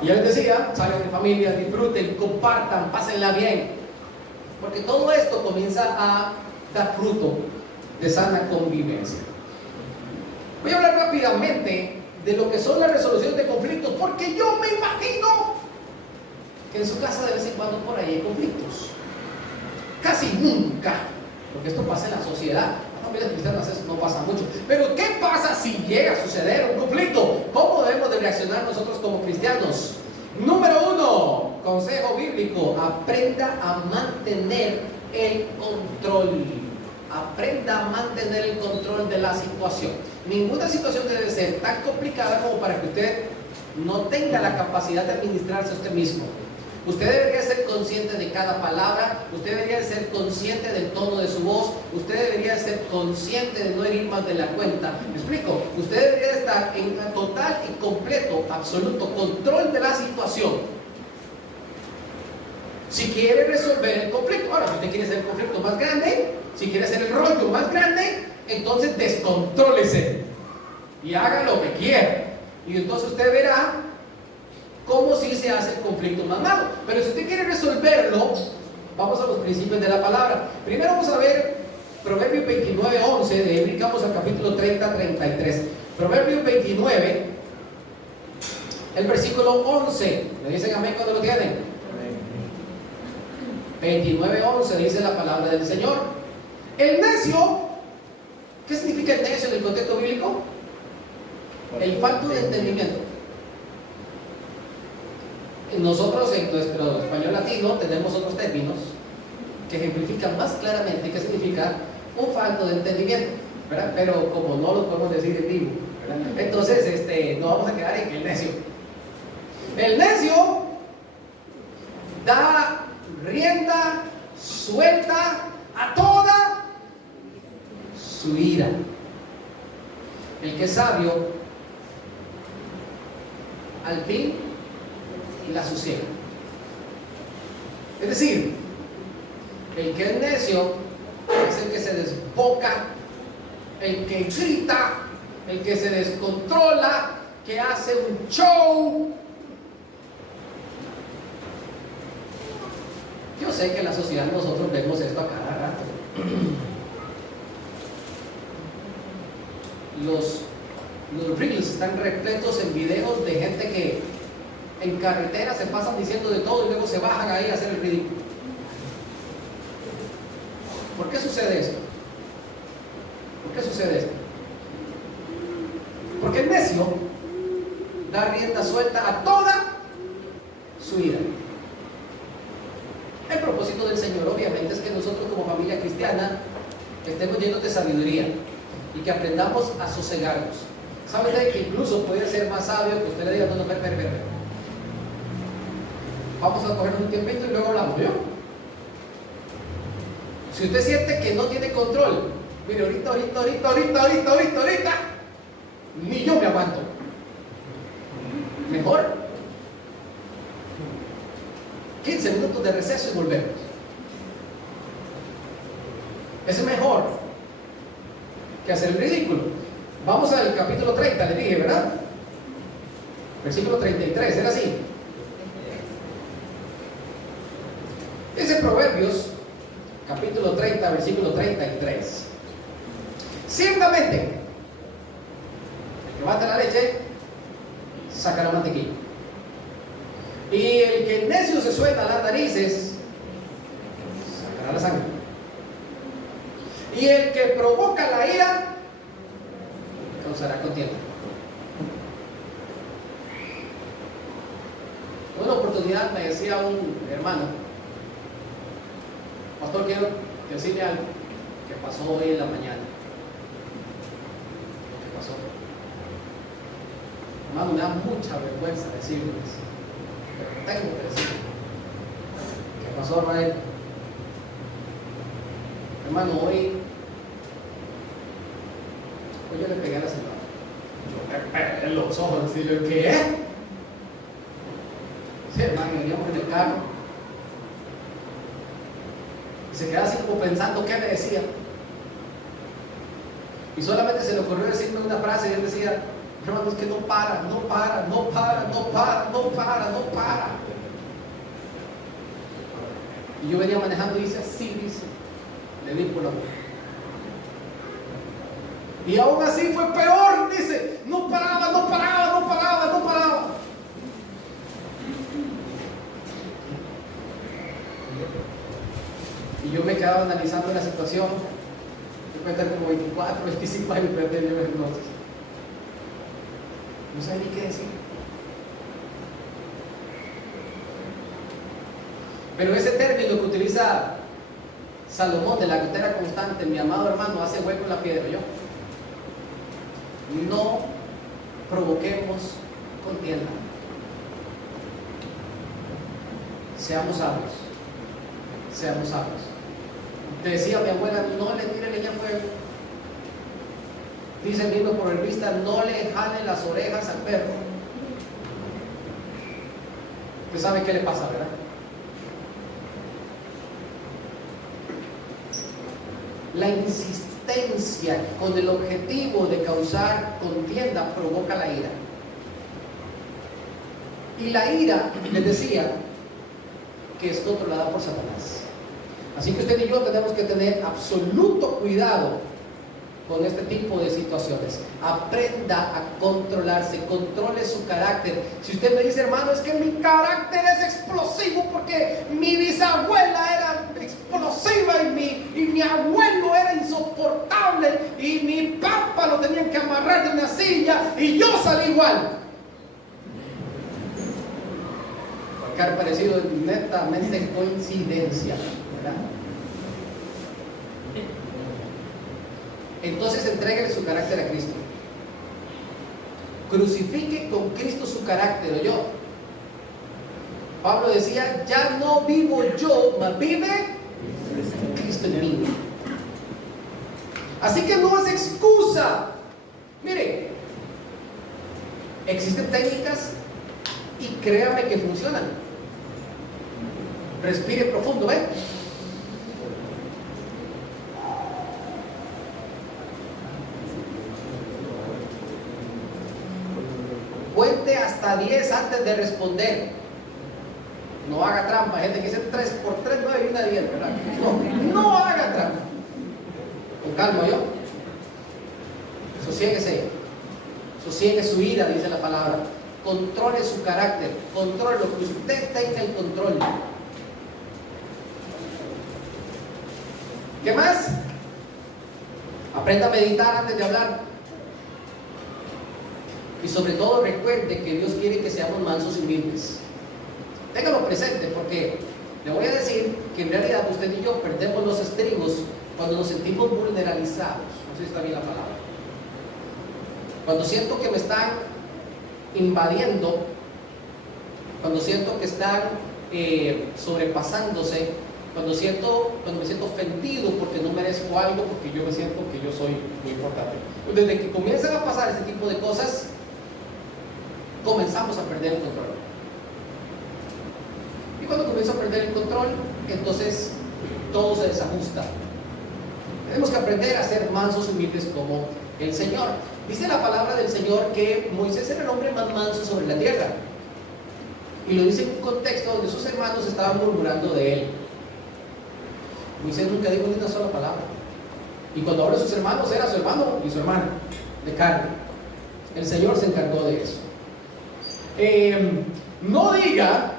Y yo les decía, salgan de familia, disfruten, compartan, pásenla bien, porque todo esto comienza a dar fruto de sana convivencia. Voy a hablar rápidamente de lo que son las resoluciones de conflictos, porque yo me imagino que en su casa de vez en cuando por ahí hay conflictos. Casi nunca, porque esto pasa en la sociedad. Las familias cristianas eso no pasa mucho. Pero ¿qué pasa si llega a suceder un conflicto? ¿Cómo debemos de reaccionar nosotros como cristianos? Número 1, consejo bíblico: aprenda a mantener el control. Aprenda a mantener el control de la situación. Ninguna situación debe ser tan complicada como para que usted no tenga la capacidad de administrarse a usted mismo. Usted debería ser consciente de cada palabra, usted debería ser consciente del tono de su voz, usted debería ser consciente de no herir más de la cuenta. ¿Me explico? Usted debería estar en total y completo, absoluto control de la situación. Si quiere resolver el conflicto, ahora si usted quiere hacer el conflicto más grande, si quiere hacer el rollo más grande, entonces descontrólese y haga lo que quiera. Y entonces usted verá cómo sí se hace el conflicto más malo. Pero si usted quiere resolverlo, vamos a los principios de la palabra. Primero vamos a ver Proverbios 29:11, de ahí brincamos al capítulo 30-33. Proverbios 29, el versículo 11. ¿Le dicen amén cuando lo tienen? 29:11 dice la palabra del Señor. El necio, ¿qué significa el necio en el contexto bíblico? El falto de entendimiento. Nosotros en nuestro español latino tenemos otros términos que ejemplifican más claramente qué significa un falto de entendimiento, ¿verdad? Pero como no lo podemos decir en vivo, ¿verdad? Entonces no vamos a quedar en el necio. El necio da rienda suelta a toda su ira. El que es sabio, al fin la sosiega. Es decir, el que es necio es el que se desboca, el que grita, el que se descontrola, que hace un show. Yo sé que en la sociedad nosotros vemos esto a cada rato. Los reels están repletos en videos de gente que en carretera se pasan diciendo de todo y luego se bajan ahí a hacer el ridículo. ¿Por qué sucede esto? ¿Por qué sucede esto? Porque el necio da rienda suelta a toda su ira. El propósito del Señor obviamente es que nosotros como familia cristiana estemos llenos de sabiduría y que aprendamos a sosegarnos. ¿Sabe usted que incluso puede ser más sabio que usted le diga: no, ver. Vamos a cogernos un tiempito y luego hablamos, ¿yo? Si usted siente que no tiene control, mire, ahorita, ni yo me aguanto. Mejor 15 minutos de receso y volvemos. Es mejor que hacer el ridículo. Vamos al capítulo 30, le dije, ¿verdad? Versículo 33, era así. Dice Proverbios, capítulo 30, versículo 33. Ciertamente, el que bate la leche, saca la mantequilla. Y el que necio se suelta las narices, sacará la sangre. Y el que provoca la ira, causará contienda. En una oportunidad me decía un hermano: pastor, quiero decirle algo que pasó hoy en la mañana. ¿Qué pasó? Hermano, me da mucha vergüenza decirles, pero tengo que decir. ¿Qué pasó, Rael? Hermano, hoy yo le pegué a la señora. Yo le pegué en los ojos, decirle, ¿qué? Sí, hermano, veníamos en el carro. Y se quedaba así como pensando qué me decía. Y solamente se le ocurrió decirme una frase y él decía, hermano, es que no para, no para, no para, no para, no para, no para. Y yo venía manejando y dice, sí, dice, le di por la boca. Y aún así fue peor, dice, no paraba, no paraba, no paraba, no paraba. Y yo me quedaba analizando la situación. Yo puede tener como 24, 25 años, pero yo entonces. No sabía ni qué decir. Pero ese término que utiliza Salomón de la gotera constante, mi amado hermano, hace hueco en la piedra. Yo. No provoquemos contienda. Seamos sabios. Seamos sabios. Te decía mi abuela, no le tire leña a fuego. Dice el libro proverbista, no le jale las orejas al perro. Usted sabe qué le pasa, ¿verdad? La insistencia con el objetivo de causar contienda provoca la ira. Y la ira, les decía, que es controlada por Satanás. Así que usted y yo tenemos que tener absoluto cuidado con este tipo de situaciones. Aprenda a controlarse, controle su carácter. Si usted me dice, hermano, es que mi carácter es explosivo porque mi bisabuela era explosiva y mi abuelo era insoportable y mi papá lo tenían que amarrar de una silla y yo salí igual. Porque ha parecido netamente coincidencia, ¿verdad? Entonces entréguele su carácter a Cristo. Crucifique con Cristo su carácter, ¿o yo? Pablo decía, ya no vivo yo, mas vive Cristo en mí. Así que no es excusa. Mire, existen técnicas y créame que funcionan. Respire profundo, ¿ven? Cuente hasta 10 antes de responder. No haga trampa. Hay gente que dice 3 por 3, 9 y una 10, ¿verdad? No haga trampa. Con calma, yo. Sosiéguese. Sosiegue su ira, dice la palabra. Controle su carácter. Controle lo que usted tenga el control. ¿Qué más? Aprenda a meditar antes de hablar. Y sobre todo recuerde que Dios quiere que seamos mansos y humildes. Téngalo presente porque le voy a decir que en realidad usted y yo perdemos los estribos cuando nos sentimos vulnerabilizados. No sé si está bien la palabra. Cuando siento que me están invadiendo, cuando siento que están sobrepasándose, cuando me siento ofendido porque no merezco algo, porque yo me siento que yo soy muy importante. Desde que comienzan a pasar este tipo de cosas, comenzamos a perder el control. Y cuando comienzo a perder el control, entonces todo se desajusta. Tenemos que aprender a ser mansos y humildes como el Señor. Dice la palabra del Señor que Moisés era el hombre más manso sobre la tierra. Y lo dice en un contexto donde sus hermanos estaban murmurando de él. Moisés nunca dijo ni una sola palabra. Y cuando habla de sus hermanos, era su hermano y su hermana de carne. El Señor se encargó de eso. No diga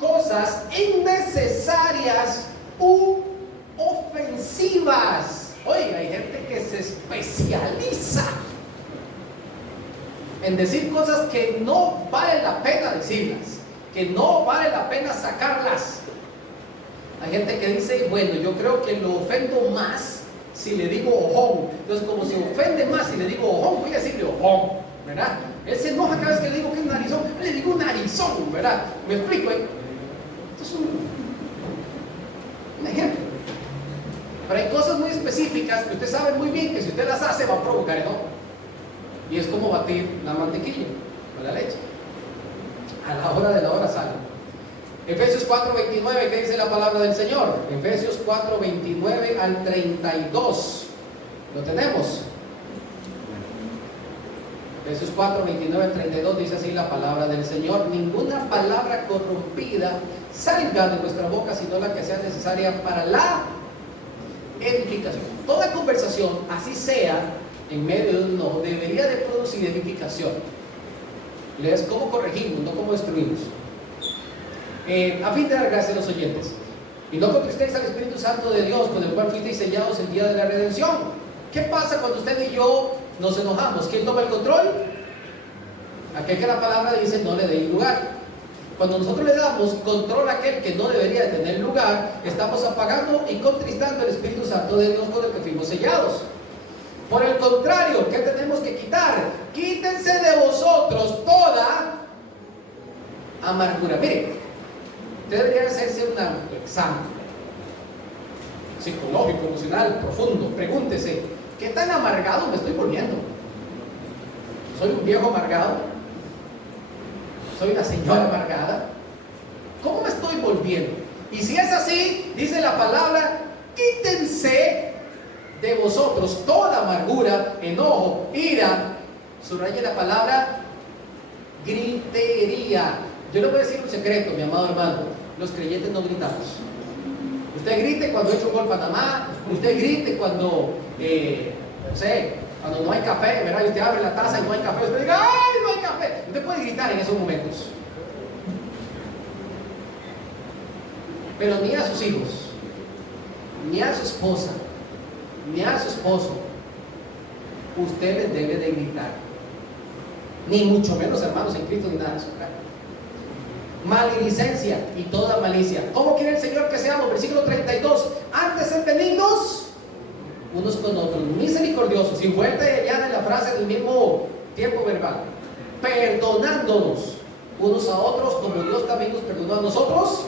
cosas innecesarias u ofensivas. Oiga, hay gente que se especializa en decir cosas que no vale la pena decirlas, que no vale la pena sacarlas. Hay gente que dice, bueno, yo creo que lo ofendo más si le digo ojón. Entonces, como se ofende más si le digo ojón, voy a decirle ojón. ¿verdad? Él se enoja cada vez que le digo que es narizón. Le digo narizón, ¿verdad? ¿Me explico? Esto es un ejemplo. Pero hay cosas muy específicas que usted sabe muy bien que si usted las hace va a provocar enojo. Y es como batir la mantequilla con la leche. A la hora de la hora sale. Efesios 4:29, ¿qué dice la palabra del Señor? Efesios 4:29 al 32. ¿Lo tenemos? Efesios 4:29 al 32 dice así la palabra del Señor: ninguna palabra corrompida salga de vuestra boca, sino la que sea necesaria para la edificación. Toda conversación, así sea en medio de un enojo, debería de producir edificación. Es cómo corregimos, no cómo destruimos. A fin de dar gracias a los oyentes. Y no contristéis al Espíritu Santo de Dios, con el cual fuisteis sellados el día de la redención. ¿Qué pasa cuando usted y yo nos enojamos? ¿Quién toma el control? Aquel que la palabra dice no le dé lugar. Cuando nosotros le damos control a aquel que no debería de tener lugar, estamos apagando y contristando el Espíritu Santo de Dios con el que fuimos sellados. Por el contrario, ¿qué tenemos que quitar? Quítense de vosotros toda amargura. Mire, usted debería hacerse un examen psicológico, emocional, profundo. Pregúntese, ¿qué tan amargado me estoy volviendo? ¿Soy un viejo amargado? ¿Soy una señora amargada? ¿Cómo me estoy volviendo? Y si es así, dice la palabra, quítense de vosotros toda amargura, enojo, ira. Subraye la palabra gritería. Yo le voy a decir un secreto, mi amado hermano. Los creyentes no gritamos. Usted grite cuando echa un gol Panamá. Usted grite cuando, no sé, cuando no hay café, ¿verdad? Y usted abre la taza y no hay café. Usted diga, ¡ay, no hay café! Usted puede gritar en esos momentos. Pero ni a sus hijos, ni a su esposa, ni a su esposo, usted les debe de gritar. Ni mucho menos, hermanos, en Cristo, ni nada de eso, ¿verdad? Maledicencia y toda malicia. ¿Cómo quiere el Señor que seamos? Versículo 32. Antes de benignos unos con otros, misericordiosos, sin vuelta y añade la frase del mismo tiempo verbal, perdonándonos unos a otros como Dios también nos perdonó a nosotros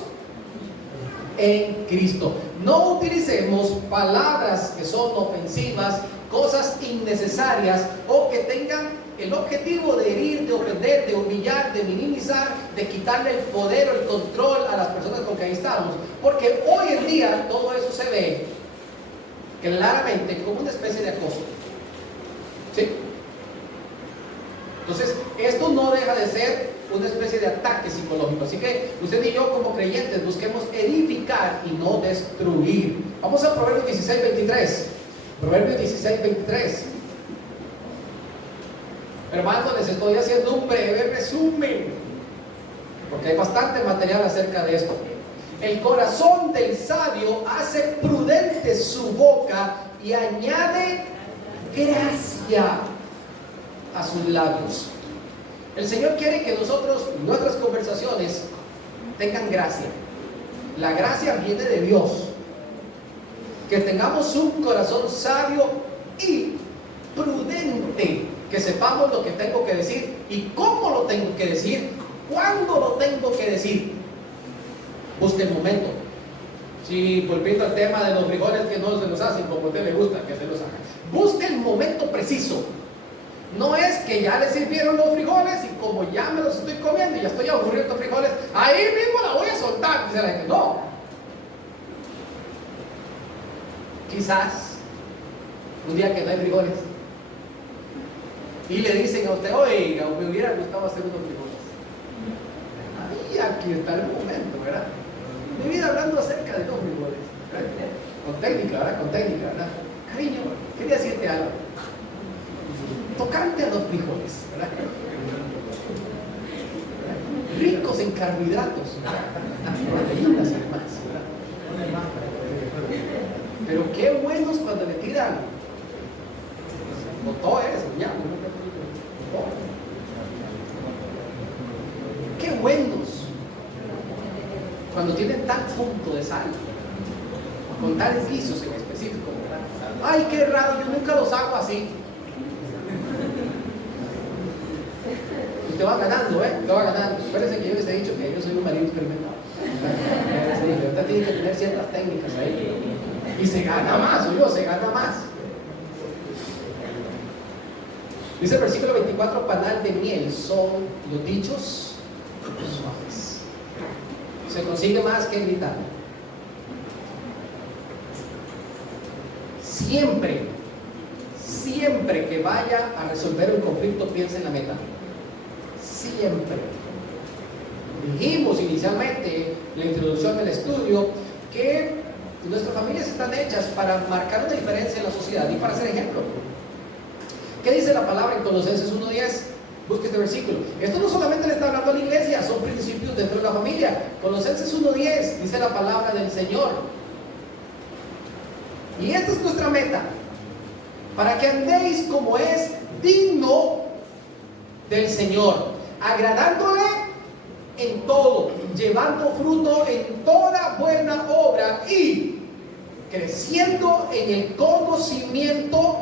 en Cristo. No utilicemos palabras que son ofensivas, cosas innecesarias o que tengan el objetivo de herir, de ofender, de humillar, de minimizar, de quitarle el poder o el control a las personas con quien estamos, porque hoy en día todo eso se ve claramente como una especie de acoso. ¿Sí? Entonces, esto no deja de ser una especie de ataque psicológico. Así que usted y yo como creyentes busquemos edificar y no destruir. Vamos a Proverbios 16:23. Proverbios 16:23. Hermanos, les estoy haciendo un breve resumen, porque hay bastante material acerca de esto. El corazón del sabio hace prudente su boca y añade gracia a sus labios. El Señor quiere que nosotros, nuestras conversaciones, tengan gracia. La gracia viene de Dios. Que tengamos un corazón sabio y prudente. Que sepamos lo que tengo que decir y cómo lo tengo que decir, cuándo lo tengo que decir. Busque el momento. Si volviendo al tema de los frijoles que no se los hacen como a usted le gusta que se los hagan, busque el momento preciso. No es que ya le sirvieron los frijoles y como ya me los estoy comiendo y ya estoy aburrido de estos frijoles, ahí mismo la voy a soltar, dice la gente. No. Quizás un día que no hay frijoles y le dicen a usted, oiga, me hubiera gustado hacer unos frijoles. Ahí aquí está el momento, ¿verdad? Mi vida hablando acerca de los frijoles. Con técnica, ¿verdad? Con técnica, ¿verdad? Cariño, quería decirte algo. Tocante a los frijoles, ¿verdad? Ricos en carbohidratos, proteínas y demás, ¿verdad? Pero qué buenos cuando le tiran todo eso, ya. Qué buenos cuando tienen tal punto de sal, con tales guisos en específico, ¿verdad? Ay, qué raro, yo nunca los hago así. Usted va ganando, usted va ganando. Acuérdense que yo les he dicho que yo soy un marido experimentado. Usted tiene que tener ciertas técnicas ahí. Y se gana más, se gana más. Dice el versículo 24, panal de miel son los dichos suaves. Se consigue más que gritar. Siempre que vaya a resolver un conflicto, piense en la meta. Siempre. Dijimos inicialmente en la introducción del estudio que nuestras familias están hechas para marcar una diferencia en la sociedad y para ser ejemplo. ¿Qué dice la palabra en Colosenses 1:10? Busque este versículo. Esto no solamente le está hablando a la iglesia, son principios dentro de la familia. Colosenses 1:10 dice la palabra del Señor. Y esta es nuestra meta, para que andéis como es digno del Señor, agradándole en todo, llevando fruto en toda buena obra y creciendo en el conocimiento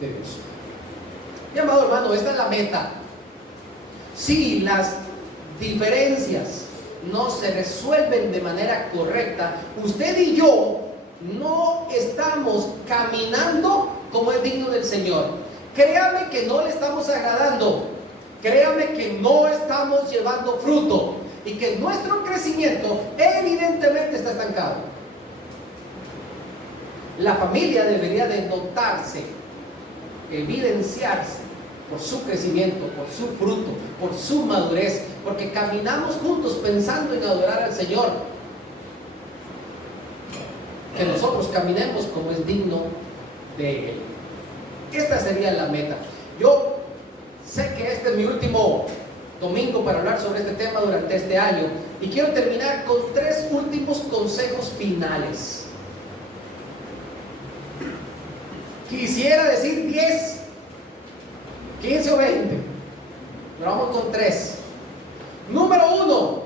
de Dios. Mi amado hermano, esta es la meta. Si las diferencias no se resuelven de manera correcta, usted y yo no estamos caminando como es digno del Señor. Créame que no le estamos agradando. Créame que no estamos llevando fruto y que nuestro crecimiento evidentemente está estancado. La familia debería de notarse, evidenciarse por su crecimiento, por su fruto, por su madurez, porque caminamos juntos pensando en adorar al Señor. Que nosotros caminemos como es digno de Él. Esta sería la meta. Yo sé que este es mi último domingo para hablar sobre este tema durante este año y quiero terminar con 3 últimos consejos finales. Quisiera decir 10, 15 o 20, pero vamos con 3. Número 1,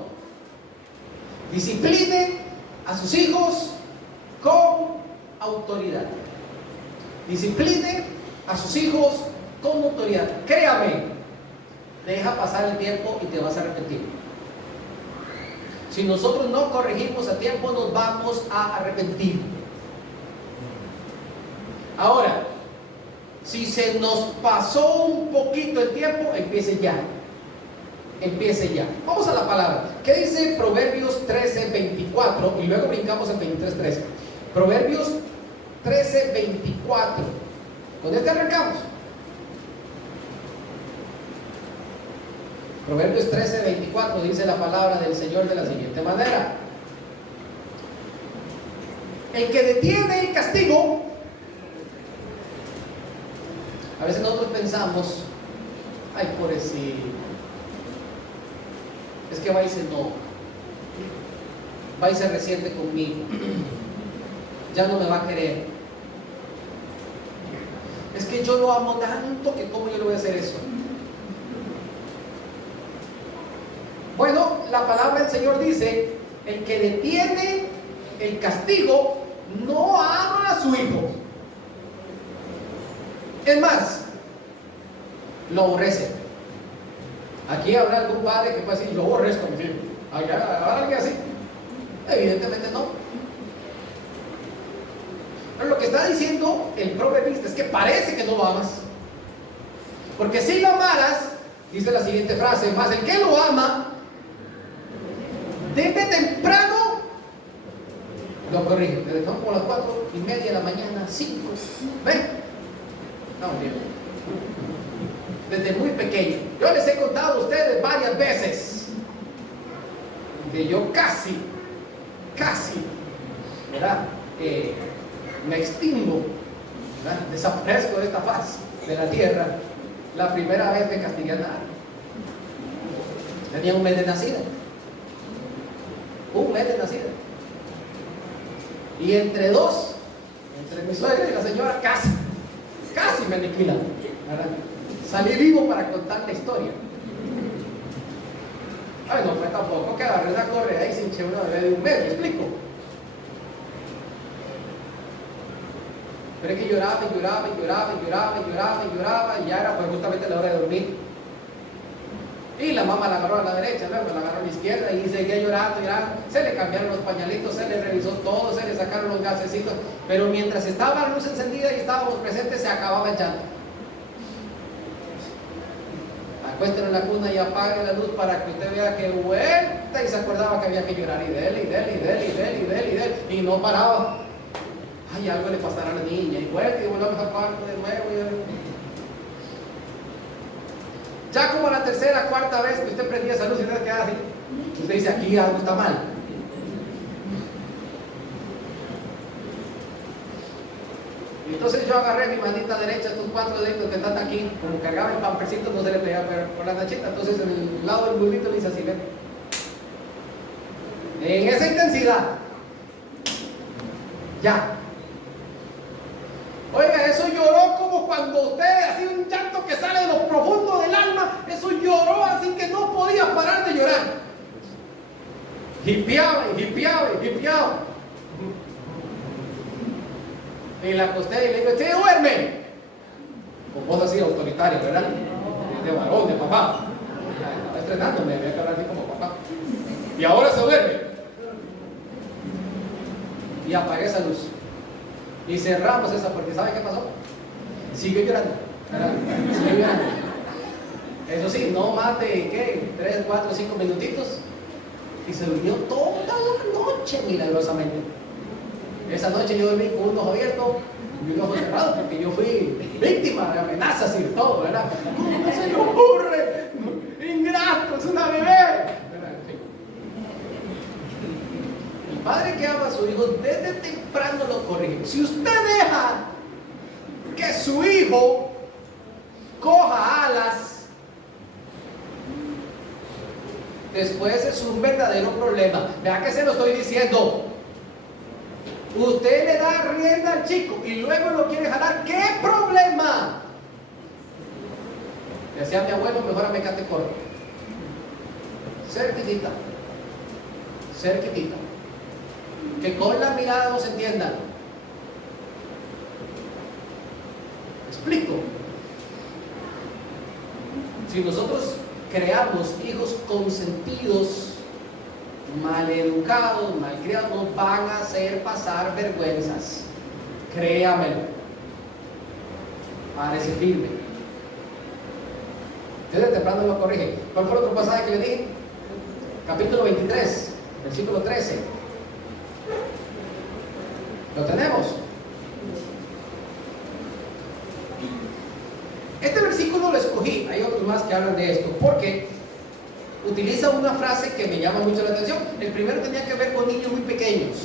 discipline a sus hijos con autoridad. Discipline a sus hijos con autoridad. Créame, deja pasar el tiempo y te vas a arrepentir. Si nosotros no corregimos a tiempo, nos vamos a arrepentir. Ahora, si se nos pasó un poquito el tiempo, empiece ya. Empiece ya. Vamos a la palabra. ¿Qué dice Proverbios 13:24? Y luego brincamos en 23:13. Proverbios 13:24. ¿Con este arrancamos? Proverbios 13:24 dice la palabra del Señor de la siguiente manera: el que detiene el castigo. A veces nosotros pensamos, ay, pobrecito, es que va y se enoja, va y se resiente conmigo, ya no me va a querer. Es que yo lo amo tanto que cómo yo le voy a hacer eso. Bueno, la palabra del Señor dice: el que detiene el castigo no ama a su hijo. Es más, lo aborrece. Aquí habrá algún padre que puede decir: yo aborrezco a mis hijos. ¿Habrá alguien así? Evidentemente no. Pero lo que está diciendo el proverbista es que parece que no lo amas. Porque si lo amaras, dice la siguiente frase: más el que lo ama, desde temprano lo corrige. Desde como las 4:30 de la mañana, 5. ¿Ven? No, bien. Desde muy pequeño. Yo les he contado a ustedes varias veces que yo casi, ¿verdad? Me extingo, ¿verdad? Desaparezco de esta faz de la tierra la primera vez que castigué a nada. Tenía un mes de nacida. Un mes de nacida. Y entre mi suegra y la señora, casi me aniquilan, ¿verdad? Salí vivo para contar la historia. Ay, no fue tampoco que agarré una correa y se hinché una bebé de un mes, ¿me explico? Pero es que lloraba y ya era pues justamente la hora de dormir. Y la mamá la agarró a la derecha, luego la agarró a la izquierda y seguía llorando, llorando. Se le cambiaron los pañalitos, se le revisó todo, se le sacaron los gasecitos. Pero mientras estaba la luz encendida y estábamos presentes, se acababa el llanto. Acuéstelo en la cuna y apague la luz para que usted vea que vuelta, y se acordaba que había que llorar. Y dele, y dele, y dele, y dele, y dele, y dele. Y no paraba. Ay, algo le pasará a la niña. Y vuelta y volvemos a cuarto de nuevo. Ya como la tercera, cuarta vez que usted prendía esa luz y usted quedaba así, usted dice, aquí algo está mal. Y entonces yo agarré mi manita derecha, estos 4 deditos que están aquí, como cargaba el pampercito, no se le pegaba por la nachita, entonces en el lado del bulbito le hice así, ¿ven? En esa intensidad. Ya. Oiga, eso lloró como cuando usted hacía un llanto que sale de lo profundo del alma. Eso lloró así que no podía parar de llorar. Hipiaba y hipiaba y hipiaba. Y la acosté y le digo, ¡sí, duerme! Con voz así autoritaria, ¿verdad? De varón, de papá. Estaba estrenándome, había que hablar así como papá. Y ahora se duerme. Y apagué esa luz. Y cerramos esa porque ¿sabe qué pasó? Sigue llorando. Sigue llorando. Eso sí, no más de ¿qué? 3, 4, 5 minutitos. Y se durmió toda la noche milagrosamente. Esa noche yo dormí con un ojo abierto y un ojo cerrado porque yo fui víctima de amenazas y todo, ¿verdad? ¿Cómo se le ocurre? Ingrato, es una bebé. El padre que ama a su hijo desde temprano lo corrige. Si usted deja que su hijo coja alas, después es un verdadero problema. Vea que se lo estoy diciendo. Usted le da rienda al chico y luego lo quiere jalar. ¿Qué problema? Decía mi abuelo, mejor a mecate corto. Cerquitita. Cerquitita. Que con la mirada nos entiendan. Explico. Si nosotros creamos hijos consentidos, maleducados, malcriados, nos van a hacer pasar vergüenzas. Créamelo. Parece firme. Desde temprano lo corrige. ¿Cuál fue el otro pasaje que le dije? Capítulo 23, versículo 13. ¿Lo tenemos? Este versículo lo escogí, hay otros más que hablan de esto, porque utiliza una frase que me llama mucho la atención. El primero tenía que ver con niños muy pequeños.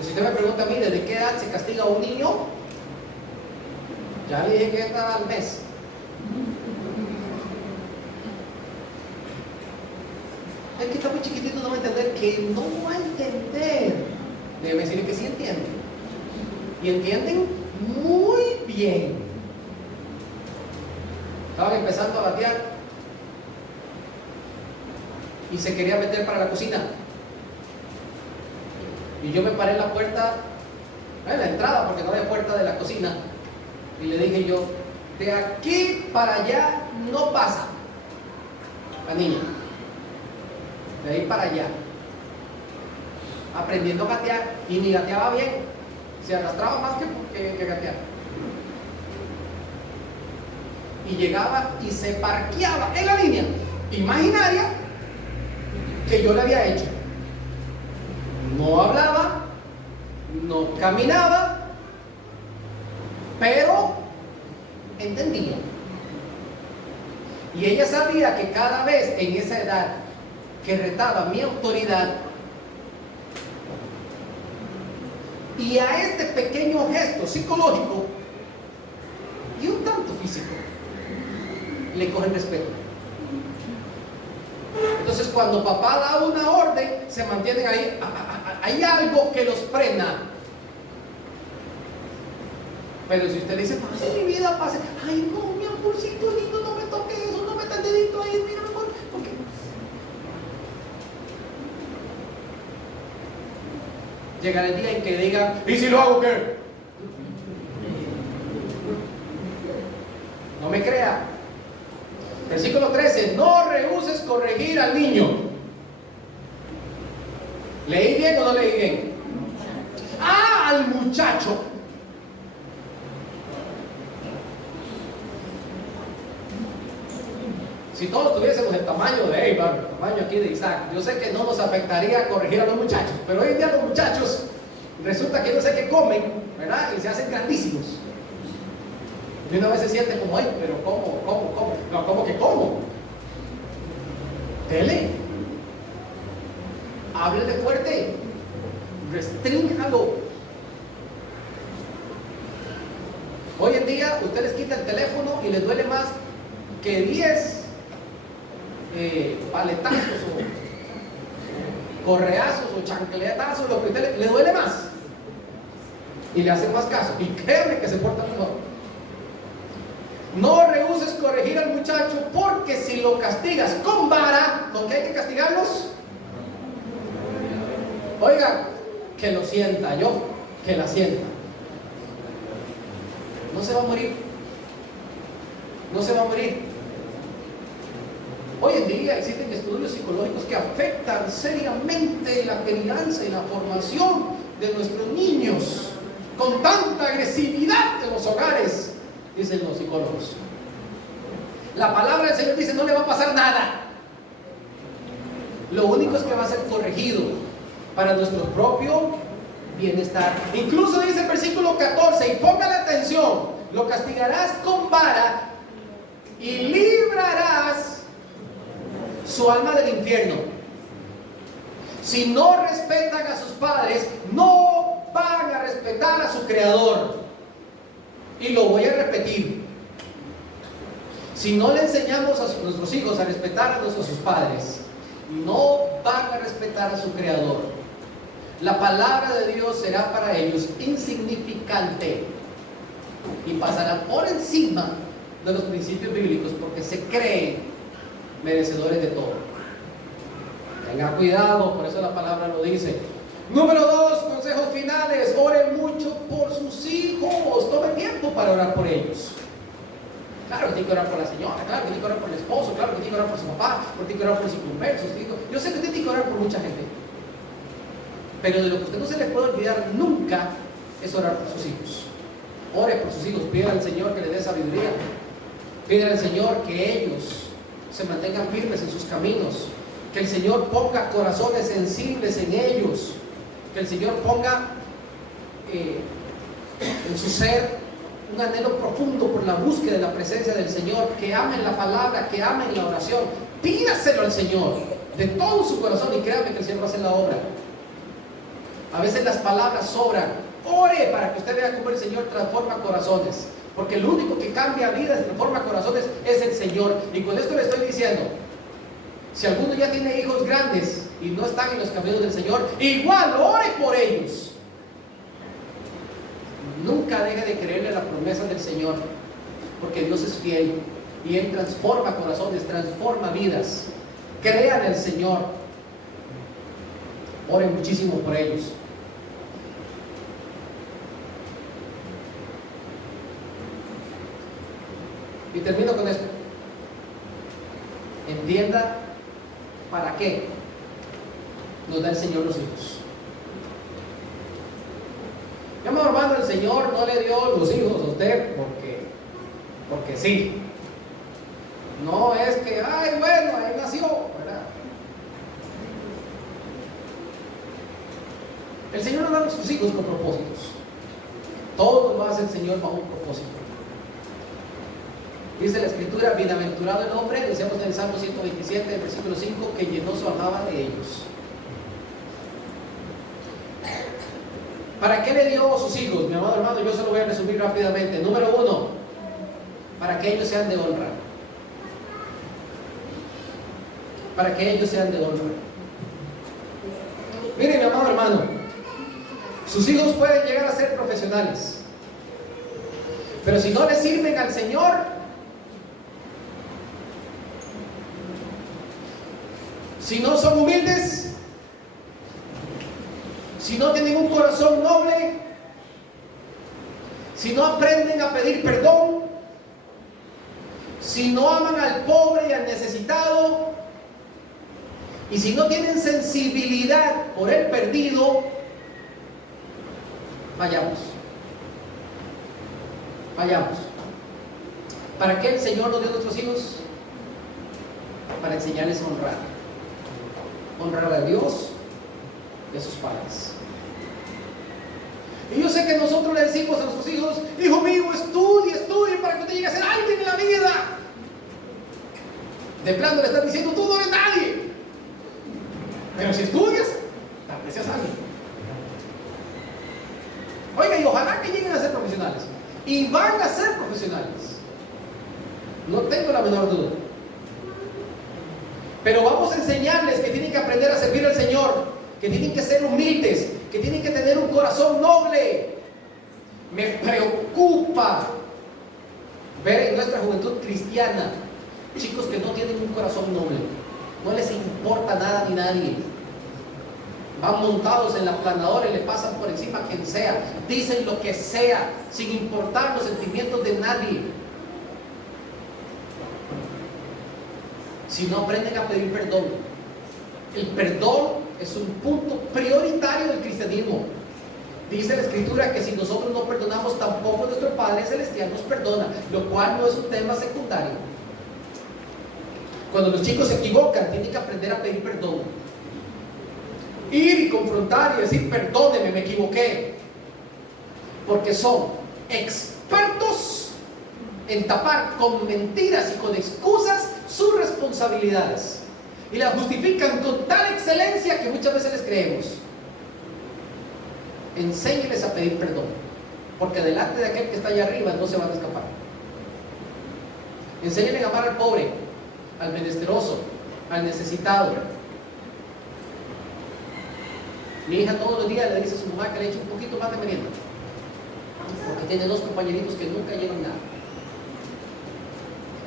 Si usted me pregunta a mí, ¿desde qué edad se castiga a un niño? Ya le dije que estaba al mes. Es que está muy chiquitito, no va a entender. Que no va a entender. Debe decirle que sí entienden. Y entienden muy bien. Estaban empezando a gatear y se quería meter para la cocina. Y yo me paré en la puerta, en la entrada, porque no había puerta de la cocina. Y le dije yo, de aquí para allá no pasa la niña. De ahí para allá. Aprendiendo a gatear, y ni gateaba bien, se arrastraba más que gatear. Y llegaba y se parqueaba en la línea imaginaria que yo le había hecho. No hablaba, no caminaba, pero entendía. Y ella sabía que cada vez en esa edad que retaba mi autoridad, y a este pequeño gesto psicológico y un tanto físico, le cogen respeto. Entonces cuando papá da una orden, se mantienen ahí. Hay algo que los frena. Pero si usted le dice, pase mi vida, pase. Ay no, mi amorcito lindo, no me toque eso, no me metas el dedito ahí, mira mi amor. Okay. Llegará el día en que diga, ¿y si lo hago qué? No me crea. Versículo 13, no rehuses corregir al niño. ¿Leí bien o no leí bien? Ah, al muchacho. Si todos tuviésemos el tamaño de Eibar, el tamaño aquí de Isaac, yo sé que no nos afectaría corregir a los muchachos, pero hoy en día los muchachos resulta que no sé qué comen, ¿verdad? Y se hacen grandísimos. Y una vez se siente como, ay, pero ¿cómo? No, ¿cómo que cómo? Dele. Háblele fuerte. Restrínjalo. Hoy en día usted les quita el teléfono y les duele más que 10 paletazos o correazos o chancletazos, lo que usted le duele más. Y le hacen más caso. Y créanme que se porta mejor. No rehuses corregir al muchacho, porque si lo castigas con vara, ¿con qué hay que castigarlos? Oiga, que lo sienta, yo, que la sienta. No se va a morir. No se va a morir. Hoy en día existen estudios psicológicos que afectan seriamente la crianza y la formación de nuestros niños con tanta agresividad en los hogares, dicen los psicólogos. La palabra del Señor dice: no le va a pasar nada. Lo único es que va a ser corregido para nuestro propio bienestar. Incluso dice el versículo 14, y póngale atención: lo castigarás con vara y librarás su alma del infierno. Si no respetan a sus padres, no van a respetar a su Creador. Y lo voy a repetir: si no le enseñamos a nuestros hijos a respetar a sus padres, no van a respetar a su Creador. La palabra de Dios será para ellos insignificante y pasará por encima de los principios bíblicos, porque se creen merecedores de todo. Tenga cuidado, por eso la palabra lo dice. Número 2, consejos finales: ore mucho por sus hijos. Tome tiempo para orar por ellos. Claro que tiene que orar por la señora, claro que tiene que orar por el esposo, claro que tiene que orar por su papá, tiene que orar por los inconversos. Yo sé que usted tiene que orar por mucha gente, pero de lo que usted no se le puede olvidar nunca es orar por sus hijos. Ore por sus hijos, pida al Señor que le dé sabiduría, pida al Señor que ellos se mantengan firmes en sus caminos, que el Señor ponga corazones sensibles en ellos, que el Señor ponga en su ser un anhelo profundo por la búsqueda de la presencia del Señor, que amen la palabra, que amen la oración. Pídaselo al Señor de todo su corazón y créame que el Señor va a hacer la obra. A veces las palabras sobran. Ore para que usted vea cómo el Señor transforma corazones, porque el único que cambia vidas, transforma corazones, es el Señor. Y con esto le estoy diciendo: si alguno ya tiene hijos grandes y no están en los caminos del Señor, igual ore por ellos. Nunca deje de creerle a la promesa del Señor, porque Dios es fiel y Él transforma corazones, transforma vidas. Crean en el Señor. Oren muchísimo por ellos. Y termino con esto. Entienda para qué nos da el Señor los hijos. Mi amado hermano, el Señor no le dio los hijos a usted porque sí. No es que, ay, bueno, ahí nació, ¿verdad? El Señor nos da a sus hijos con propósitos. Todo lo hace el Señor bajo un propósito. Dice la Escritura: bienaventurado el hombre, decíamos en el Salmo 127, el versículo 5, que llenó su aljaba de ellos. ¿Para qué le dio a sus hijos, mi amado hermano? Yo se lo voy a resumir rápidamente. Número 1, para que ellos sean de honra. Para que ellos sean de honra. Miren, mi amado hermano, sus hijos pueden llegar a ser profesionales, pero si no le sirven al Señor, si no son humildes, si no tienen un corazón noble, si no aprenden a pedir perdón, si no aman al pobre y al necesitado, y si no tienen sensibilidad por el perdido, fallamos. Fallamos. ¿Para qué el Señor nos dio a nuestros hijos? Para enseñarles a honrar. Honrar a Dios y a sus padres. Y yo sé que nosotros le decimos a nuestros hijos: hijo mío, estudie para que te llegue a ser alguien en la vida. De plano le están diciendo: tú no eres nadie. Pero si estudias, tal vez seas alguien. Oiga, y ojalá que lleguen a ser profesionales. Y van a ser profesionales. No tengo la menor duda. Pero vamos a enseñarles que tienen que aprender a servir al Señor, que tienen que ser humildes, que tienen que tener un corazón noble. Me preocupa ver en nuestra juventud cristiana chicos que no tienen un corazón noble. No les importa nada ni nadie. Van montados en la planadora y le pasan por encima a quien sea. Dicen lo que sea, sin importar los sentimientos de nadie. Si no aprenden a pedir perdón. El perdón es un punto prioritario del cristianismo. Dice la Escritura que si nosotros no perdonamos, tampoco nuestro Padre Celestial nos perdona, lo cual no es un tema secundario. Cuando los chicos se equivocan, tienen que aprender a pedir perdón. Ir y confrontar y decir: perdóneme, me equivoqué. Porque son expertos en tapar con mentiras y con excusas sus responsabilidades. Y las justifican con tal excelencia que muchas veces les creemos. Enséñeles a pedir perdón, porque delante de aquel que está allá arriba no se van a escapar. Enséñenles a amar al pobre, al menesteroso, al necesitado. Mi hija todos los días le dice a su mamá que le eche un poquito más de merienda, porque tiene dos compañeritos que nunca llevan nada.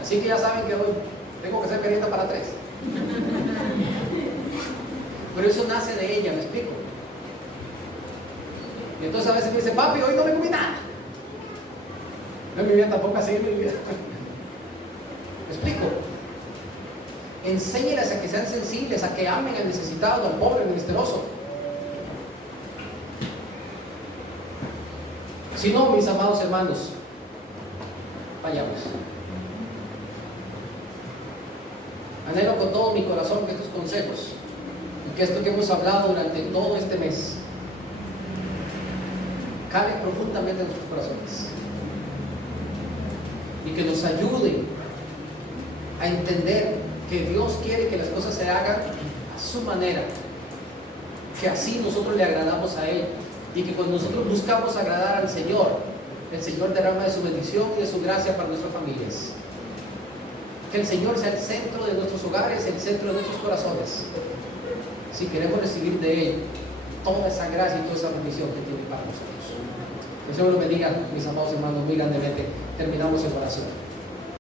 Así que ya saben que hoy tengo que hacer merienda para 3. Pero eso nace de ella, ¿me explico? Y entonces a veces me dice: papi, hoy no me comí nada. No, mi vida tampoco así, mi vida. ¿Me explico? Enséñeles a que sean sensibles, a que amen al necesitado, al pobre, al menesteroso. Si no, mis amados hermanos, fallamos. Anhelo con todo mi corazón que estos consejos y que esto que hemos hablado durante todo este mes cale profundamente en nuestros corazones y que nos ayuden a entender que Dios quiere que las cosas se hagan a su manera, que así nosotros le agradamos a Él, y que cuando nosotros buscamos agradar al Señor, el Señor derrama de su bendición y de su gracia para nuestras familias. Que el Señor sea el centro de nuestros hogares, el centro de nuestros corazones, si queremos recibir de Él toda esa gracia y toda esa bendición que tiene para nosotros. Que el Señor los bendiga, mis amados hermanos, muy grandemente. Terminamos en oración.